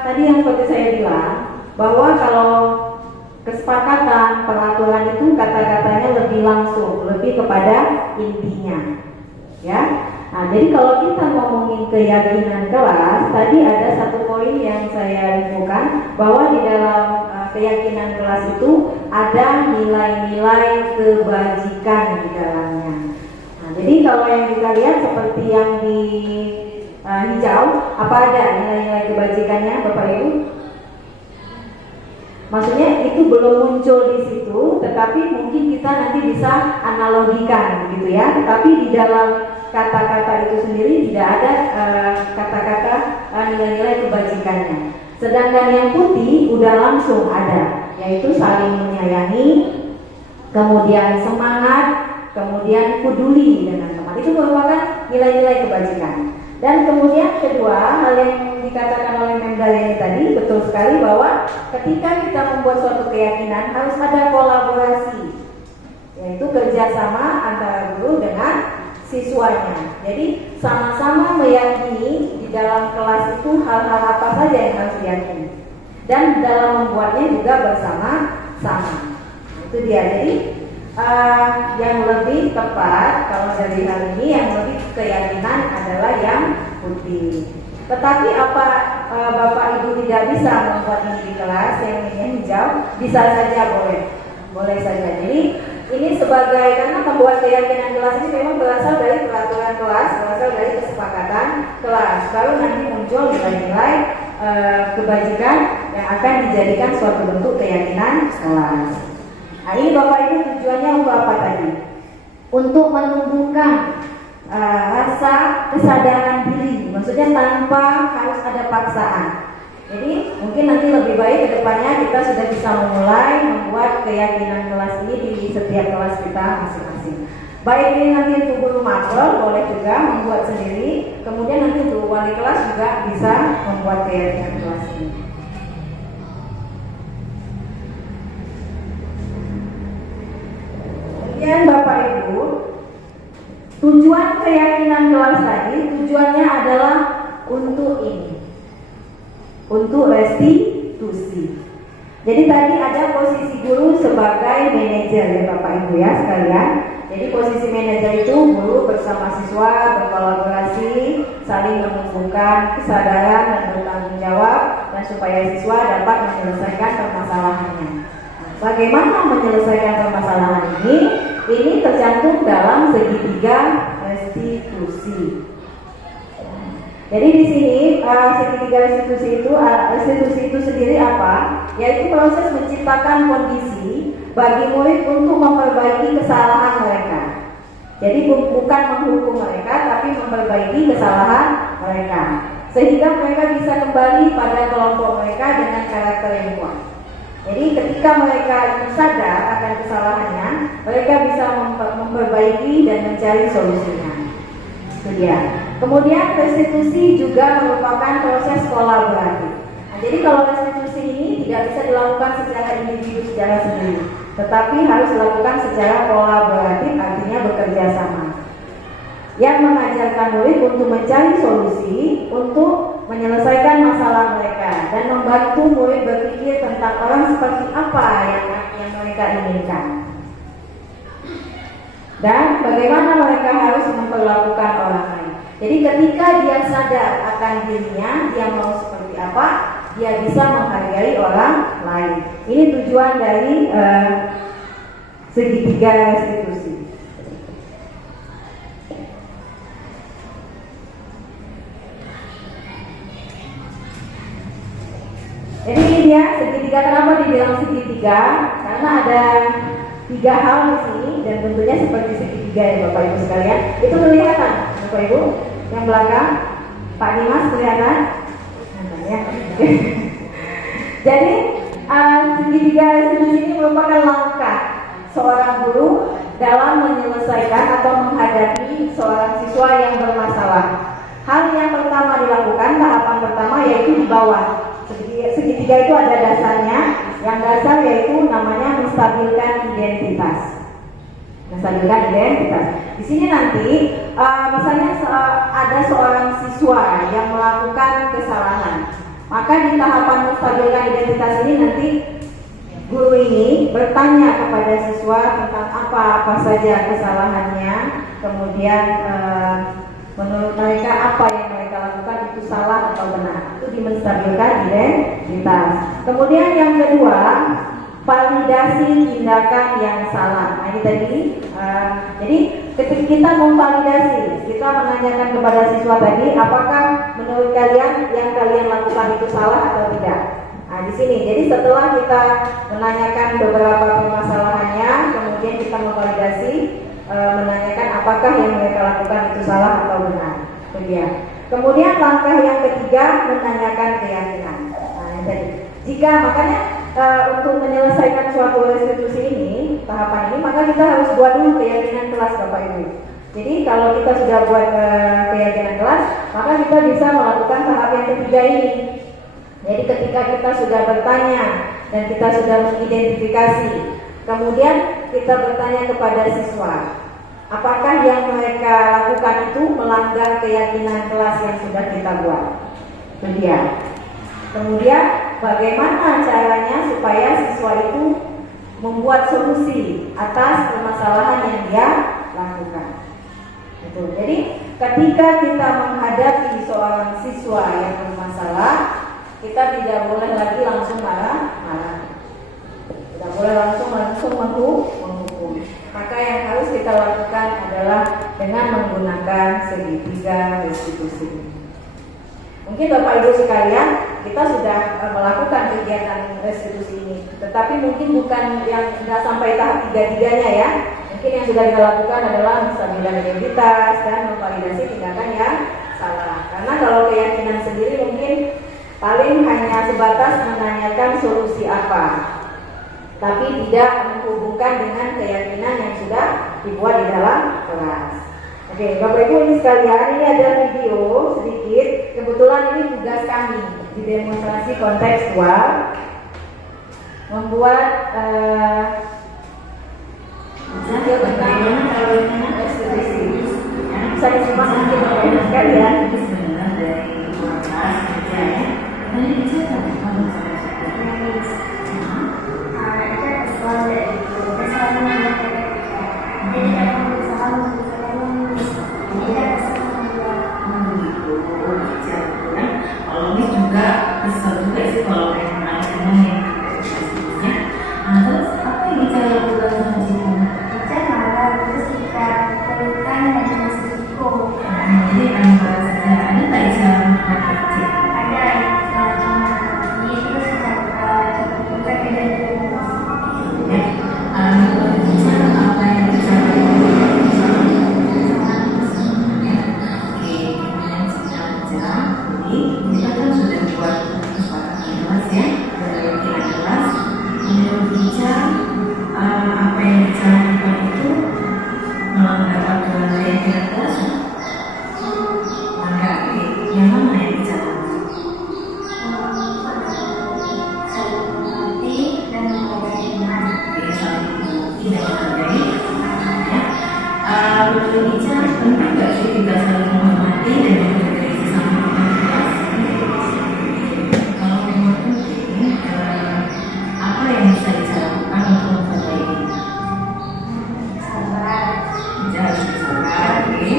tadi yang seperti saya bilang bahwa kalau kesepakatan, peraturan itu kata-katanya lebih langsung, lebih kepada intinya ya. Nah, jadi kalau kita ngomongin keyakinan kelas, tadi ada satu poin yang saya infokan bahwa di dalam keyakinan kelas itu ada nilai-nilai kebajikan di dalamnya. Nah, jadi kalau yang kita lihat seperti yang di hijau, apa ada nilai-nilai kebajikannya, Bapak Ibu? Maksudnya itu belum muncul di situ, tetapi mungkin kita nanti bisa analogikan gitu ya. Tetapi di dalam kata-kata itu sendiri tidak ada kata-kata nilai-nilai kebajikannya. Sedangkan yang putih udah langsung ada, yaitu saling menyayangi, kemudian semangat, kemudian peduli dengan teman. Itu merupakan nilai-nilai kebajikan. Dan kemudian kedua, hal yang dikatakan oleh Mendayani tadi betul sekali bahwa ketika kita membuat suatu keyakinan harus ada kolaborasi, yaitu kerjasama antara guru dengan siswanya. Jadi sama-sama meyakini di dalam kelas itu hal-hal apa saja yang harus diyakini, dan dalam membuatnya juga bersama-sama. Itu dia. Jadi yang lebih tepat kalau dari hal ini, yang lebih keyakinan adalah yang putih. Tetapi apa Bapak Ibu tidak bisa membuat ini di kelas yang hijau? Bisa saja, boleh saja. Jadi ini sebagai, karena membuat keyakinan kelas ini memang berasal dari peraturan kelas, berasal dari kesepakatan kelas. Lalu nanti muncul nilai-nilai kebajikan yang akan dijadikan suatu bentuk keyakinan kelas. Nah, ini Bapak Ibu tujuannya untuk apa tadi? Untuk menumbuhkan rasa kesadaran diri, maksudnya tanpa harus ada paksaan. Jadi mungkin nanti lebih baik ke depannya kita sudah bisa memulai membuat keyakinan kelas ini di setiap kelas kita masing-masing. Baik ini nanti untuk guru makro boleh juga membuat sendiri, kemudian nanti untuk wali kelas juga bisa membuat keyakinan kelas ini. Kemudian Bapak Ibu, tujuan keyakinan kelas tadi, tujuannya adalah untuk ini, untuk restitusi. Jadi tadi ada posisi guru sebagai manajer ya Bapak Ibu ya sekalian. Jadi posisi manajer itu guru bersama siswa berkolaborasi, saling menumbuhkan kesadaran dan bertanggung jawab, dan supaya siswa dapat menyelesaikan permasalahannya. Bagaimana menyelesaikan permasalahan ini? Ini tercantum dalam segitiga restitusi. Jadi di sini segitiga restitusi itu sendiri apa? Yaitu proses menciptakan kondisi bagi murid untuk memperbaiki kesalahan mereka. Jadi bukan menghukum mereka, tapi memperbaiki kesalahan mereka, sehingga mereka bisa kembali pada kelompok mereka dengan karakter yang kuat. Jadi ketika mereka itu sadar akan kesalahannya, mereka bisa memperbaiki dan mencari solusinya. Itu dia. Kemudian restitusi juga merupakan proses kolaboratif. Nah, jadi kalau restitusi ini tidak bisa dilakukan secara individu, secara sendiri, tetapi harus dilakukan secara kolaboratif, artinya bekerja sama. Yang mengajarkan murid untuk mencari solusi untuk menyelesaikan masalah mereka dan membantu murid berpikir tentang orang seperti apa yang mereka inginkan dan bagaimana mereka harus memperlakukan orang lain. Jadi ketika dia sadar akan dirinya, dia mau seperti apa, dia bisa menghargai orang lain. Ini tujuan dari segitiga restitusi. Jadi ini dia segitiga. Kenapa dibilang segitiga? Karena ada 3 hal di sini, dan bentuknya seperti segitiga ya Bapak Ibu sekalian. Itu kelihatan Bapak Ibu yang belakang, Pak Dimas kelihatan? Ya. Jadi segitiga restitusi ini merupakan langkah seorang guru dalam menyelesaikan atau menghadapi seorang siswa yang bermasalah. Hal yang pertama dilakukan, tahapan pertama yaitu di bawah. Segitiga itu ada dasarnya, yang dasar yaitu namanya menstabilkan identitas. Menstabilkan identitas. Di sini nanti, misalnya ada seorang siswa yang melakukan kesalahan, maka di tahapan menstabilkan identitas ini nanti guru ini bertanya kepada siswa tentang apa saja kesalahannya, kemudian menurut mereka apa yang mereka lakukan itu salah atau benar. Itu menstabilkan identitas. Kemudian yang kedua, validasi tindakan yang salah. Nah ini tadi, jadi ketika kita memvalidasi, kita menanyakan kepada siswa tadi, apakah menurut kalian yang kalian lakukan itu salah atau tidak? Nah di sini, jadi setelah kita menanyakan beberapa permasalahannya, kemudian kita memvalidasi, menanyakan apakah yang mereka lakukan itu salah atau benar. Itu dia. Kemudian langkah yang ketiga, menanyakan keyakinan. Nah ini tadi. Jika makanya untuk menyelesaikan suatu restitusi ini, tahapan ini, maka kita harus buat dulu keyakinan kelas Bapak Ibu. Jadi kalau kita sudah buat keyakinan kelas, maka kita bisa melakukan tahap yang ketiga ini. Jadi ketika kita sudah bertanya dan kita sudah mengidentifikasi, kemudian kita bertanya kepada siswa, apakah yang mereka lakukan itu melanggar keyakinan kelas yang sudah kita buat. Itu dia. Kemudian bagaimana caranya supaya siswa itu membuat solusi atas permasalahan yang dia lakukan. Itu. Jadi ketika kita menghadapi seorang siswa yang bermasalah, kita tidak boleh lagi langsung marah-marah. Tidak boleh langsung menghukum. Maka yang harus kita lakukan adalah dengan menggunakan segitiga restitusi. Mungkin Bapak Ibu sekalian, kita sudah melakukan kegiatan restitusi ini, tetapi mungkin bukan yang sudah sampai tahap tiga-tiganya ya. Mungkin yang sudah kita lakukan adalah menstabilkan identitas dan memvalidasi tindakan yang salah. Karena kalau keyakinan sendiri mungkin paling hanya sebatas menanyakan solusi apa, tapi tidak menghubungkan dengan keyakinan yang sudah dibuat di dalam kelas. Oke, Bapak Ibu ini sekalian, ini ada video sedikit. Kebetulan ini tugas kami di demonstrasi kontekstual membuat video tentang restitusi. Bisa disimak mungkin Bapak Ibu sekalian. Kalau ini juga kesel juga sih kalau pengen teman yang sebelumnya. Terus apa yang bisa lakukan sama si Mama? Kita marah terus kita terukan dan masih cukup. Jadi ada tak bisa melakukan kecil? Ada cuma ini terus kita beda apa yang bisa kita kan sudah buat kesepakatan kelas ya, dari kelas kelas menurut Ica apa yang bisa lakukan itu mendapatkan keyakinan kelas maka yang mana yang bisa lakukan? seperti dan keyakinan. Saling mengerti dan menghargai ya. Menurut Ica penting gak sih kita saling menghormati dan menghargai sesama kelas? Kalau memang penting, apa yang bisa dilakukan untuk memperbaiki? Sabar. Kita harus bersabar, oke?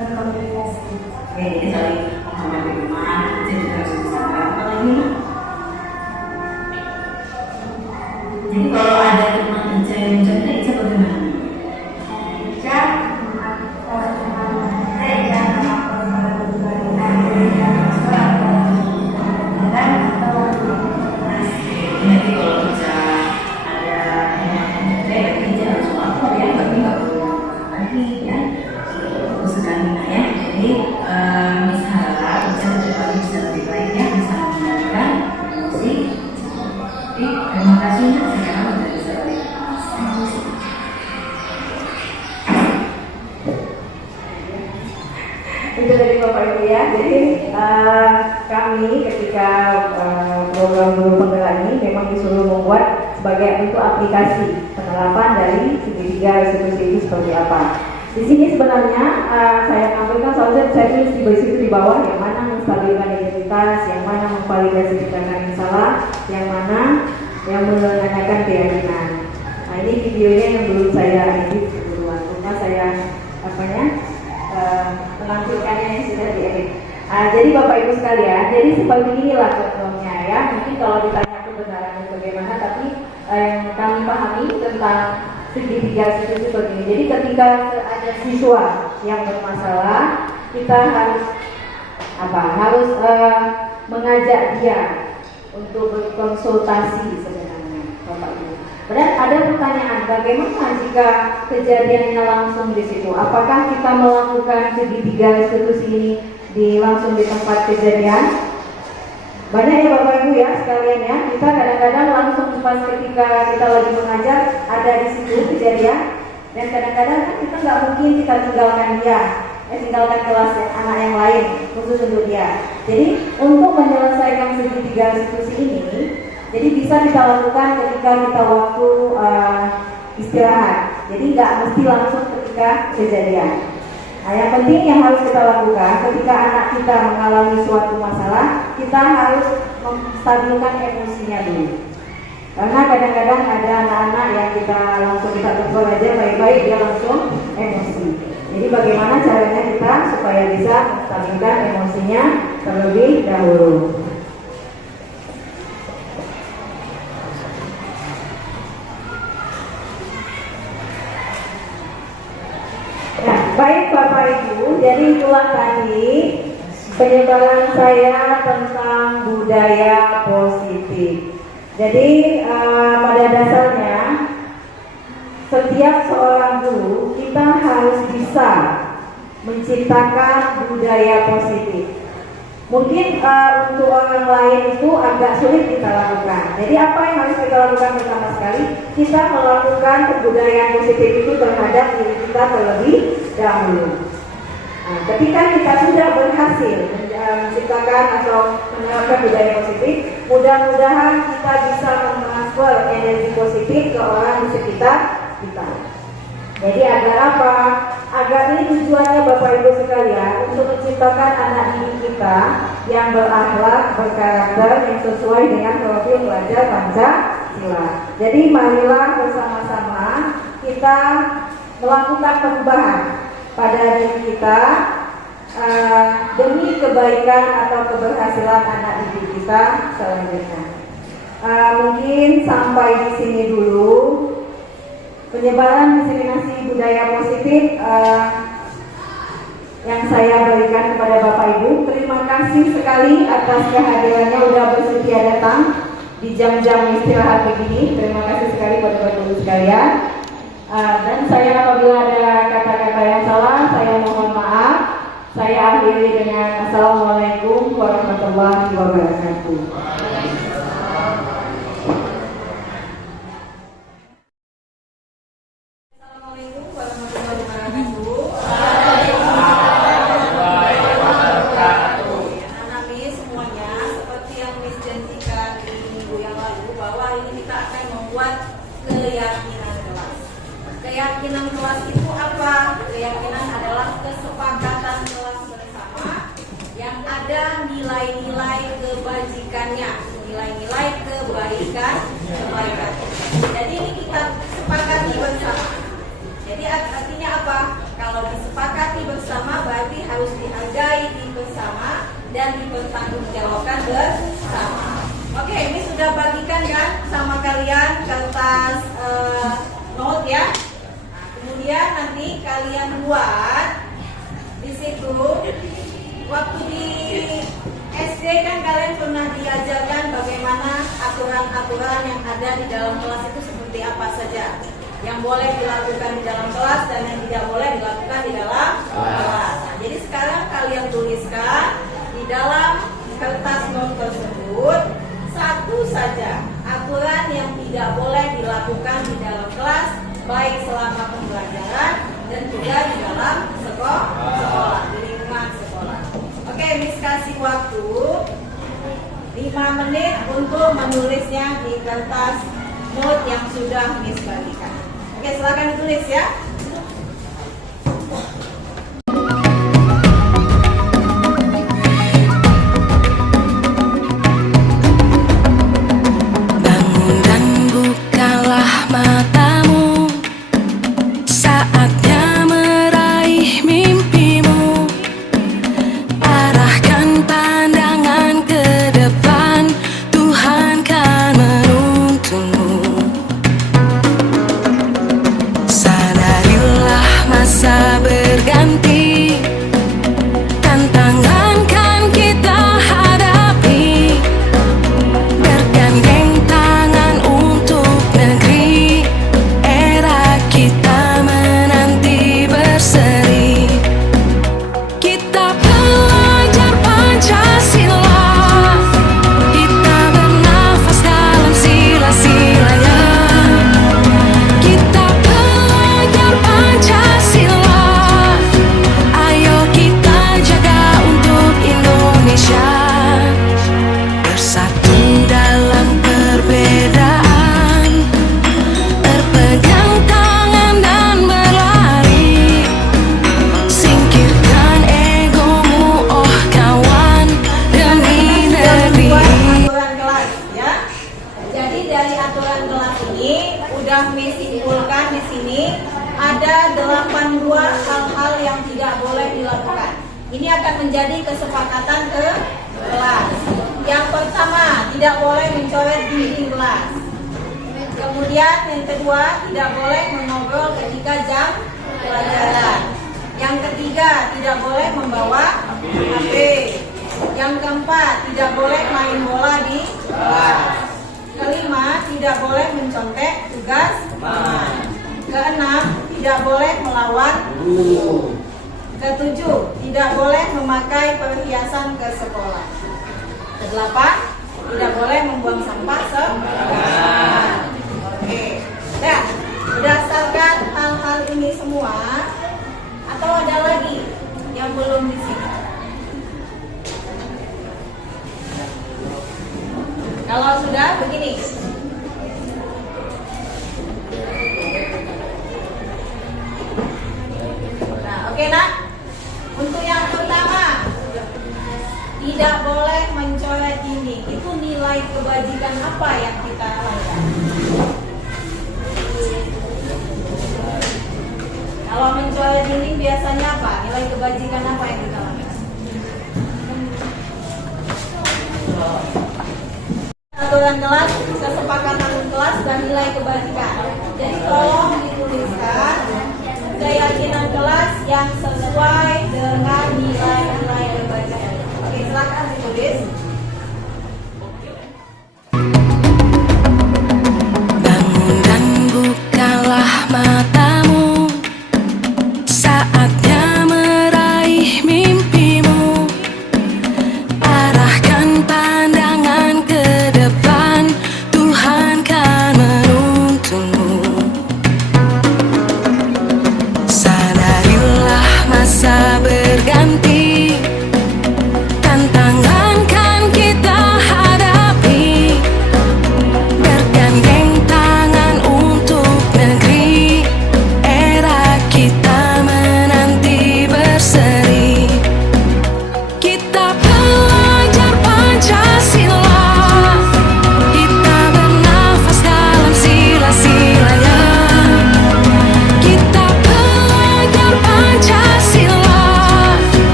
Berkomunikasi. Oke, jadi saling menghormati teman, kita juga harus bersabar. Apa lagi? Jadi kalau ada teman Ica yang mencontoh, Ica bagaimana? Nanti kalau Ica ada yang Ica harus lapor ya, tapi nggak perlu lagi ya. Terus sekali kasih sekarang untuk disertai. Itu dari Bapak Ibu ya. Jadi kami ketika program guru penggerak ini memang disuruh membuat sebagai bentuk aplikasi penerapan dari segitiga institusi itu seperti apa. Di sini sebenarnya saya tampilkan soalnya saya tulis di situ di bawah yang mana menstabilkan identitas, yang mana memvalidasi tindakan yang salah, yang mana yang menanyakan keyakinan. Nah ini videonya yang belum saya edit duluan, cuma saya menampilkannya yang sudah diedit. Jadi Bapak Ibu sekalian, jadi seperti inilah contohnya ya. Mungkin kalau ditanya kebenarannya bagaimana, tapi yang kami pahami tentang segitiga institusi seperti ini. Jadi ketika ada siswa yang bermasalah, kita harus mengajak dia untuk berkonsultasi sebenarnya, Bapak Ibu. Dan ada pertanyaan, bagaimana jika kejadiannya langsung di situ? Apakah kita melakukan segitiga institusi ini langsung di tempat kejadian? Banyak ya Bapak Ibu ya sekalian ya, kita kadang-kadang langsung pas ketika kita lagi mengajar ada di situ kejadian, dan kadang-kadang kan kita nggak mungkin kita tinggalkan tinggalkan kelas anak yang lain khusus untuk dia. Jadi untuk menyelesaikan segitiga institusi ini, jadi bisa kita lakukan ketika kita waktu istirahat. Jadi nggak mesti langsung ketika kejadian. Nah, yang penting yang harus kita lakukan ketika anak kita mengalami suatu masalah, kita harus menstabilkan emosinya dulu. Karena kadang-kadang ada anak-anak yang kita langsung kita tegur aja baik-baik, dia langsung emosi. Jadi bagaimana caranya kita supaya bisa menstabilkan emosinya terlebih dahulu. Baik Bapak Ibu, jadi itulah tadi penyebaran saya tentang budaya positif. Jadi pada dasarnya setiap seorang guru kita harus bisa menciptakan budaya positif. Mungkin untuk orang lain itu agak sulit kita lakukan. Jadi apa yang harus kita lakukan pertama sekali? Kita melakukan kebudayaan positif itu terhadap diri kita terlebih dahulu. Nah, ketika kita sudah berhasil menciptakan atau menerapkan budaya positif, mudah-mudahan kita bisa mentransfer energi positif ke orang di sekitar kita. Jadi agar apa? Agar ini tujuannya Bapak Ibu sekalian untuk menciptakan anak didik kita yang berakhlak, berkarakter, yang sesuai dengan profil pelajar Pancasila. Jadi marilah bersama-sama kita melakukan perubahan pada diri kita demi kebaikan atau keberhasilan anak didik kita selanjutnya. Mungkin sampai di sini dulu penyebaran diseminasi budaya positif yang saya berikan kepada Bapak Ibu. Terima kasih sekali atas kehadirannya, sudah bersedia datang di jam-jam istirahat begini. Terima kasih sekali buat Bapak Ibu sekalian. Dan saya apabila ada kata-kata yang salah, saya mohon maaf. Saya akhiri dengan Assalamualaikum warahmatullahi wabarakatuh. Keyakinan kelas itu apa? Keyakinan adalah kesepakatan kelas bersama yang ada nilai-nilai kebajikannya, nilai-nilai kebaikan. Jadi ini kita sepakati bersama. Jadi artinya apa? Kalau disepakati bersama berarti harus dihargai bersama dan dipertanggungjawabkan bersama. Oke, ini sudah bagikan kan sama kalian kertas note ya. Kemudian nanti kalian buat di situ. Waktu di SD kan kalian pernah diajarkan bagaimana aturan-aturan yang ada di dalam kelas itu seperti apa saja yang boleh dilakukan di dalam kelas dan yang tidak boleh dilakukan di dalam kelas. Nah, jadi sekarang kalian tuliskan di dalam kertas note tersebut satu saja aturan yang tidak baik selama pembelajaran dan juga di dalam sekolah, di lingkungan sekolah. Oke, Miss kasih waktu 5 menit untuk menulisnya di kertas note yang sudah Miss bagikan. Oke, silakan ditulis ya. Bangun dan bukalah matamu, saatnya meraih mimpimu. Arahkan pandangan ke depan, Tuhan kan menuntunmu. Sadarilah masa berganti, tantangan kan kita hadapi. Bergandeng tangan untuk negeri, era kita menanti berseri. Kita belajar Pancasila, kita bernafas dalam sila-silanya. Kita belajar Pancasila, ayo kita jaga untuk Indonesia. Bersatu dalam perbedaan, berpegang tangan dan berlari. Singkirkan egomu, oh kawan, demi negeri. Aturan kelas ya. Jadi dari aturan kelas ini udah Miss simpulkan di sini ada 82 hal-hal yang tidak boleh dilakukan. Ini akan menjadi kesepakatan ke kelas. Yang pertama, tidak boleh mencoret dinding kelas. Kemudian yang kedua, tidak boleh mengobrol ketika jam pelajaran. Yang ketiga, tidak boleh membawa HP. Yang keempat, tidak boleh main bola di kelas. Kelima, tidak boleh mencontek tugas teman. Keenam, tidak boleh melawan guru. Ketujuh, tidak boleh memakai perhiasan ke sekolah. Kedelapan, tidak boleh membuang sampah sembarangan. Oke. Dan berdasarkan hal-hal ini semua, atau ada lagi yang belum di sini? Kalau sudah begini. Nah, oke nak. Untuk yang pertama, tidak boleh mencoret dinding. Itu nilai kebajikan apa yang kita lakukan? Kalau mencoret dinding biasanya apa? Nilai kebajikan apa yang kita lakukan? Aturan kelas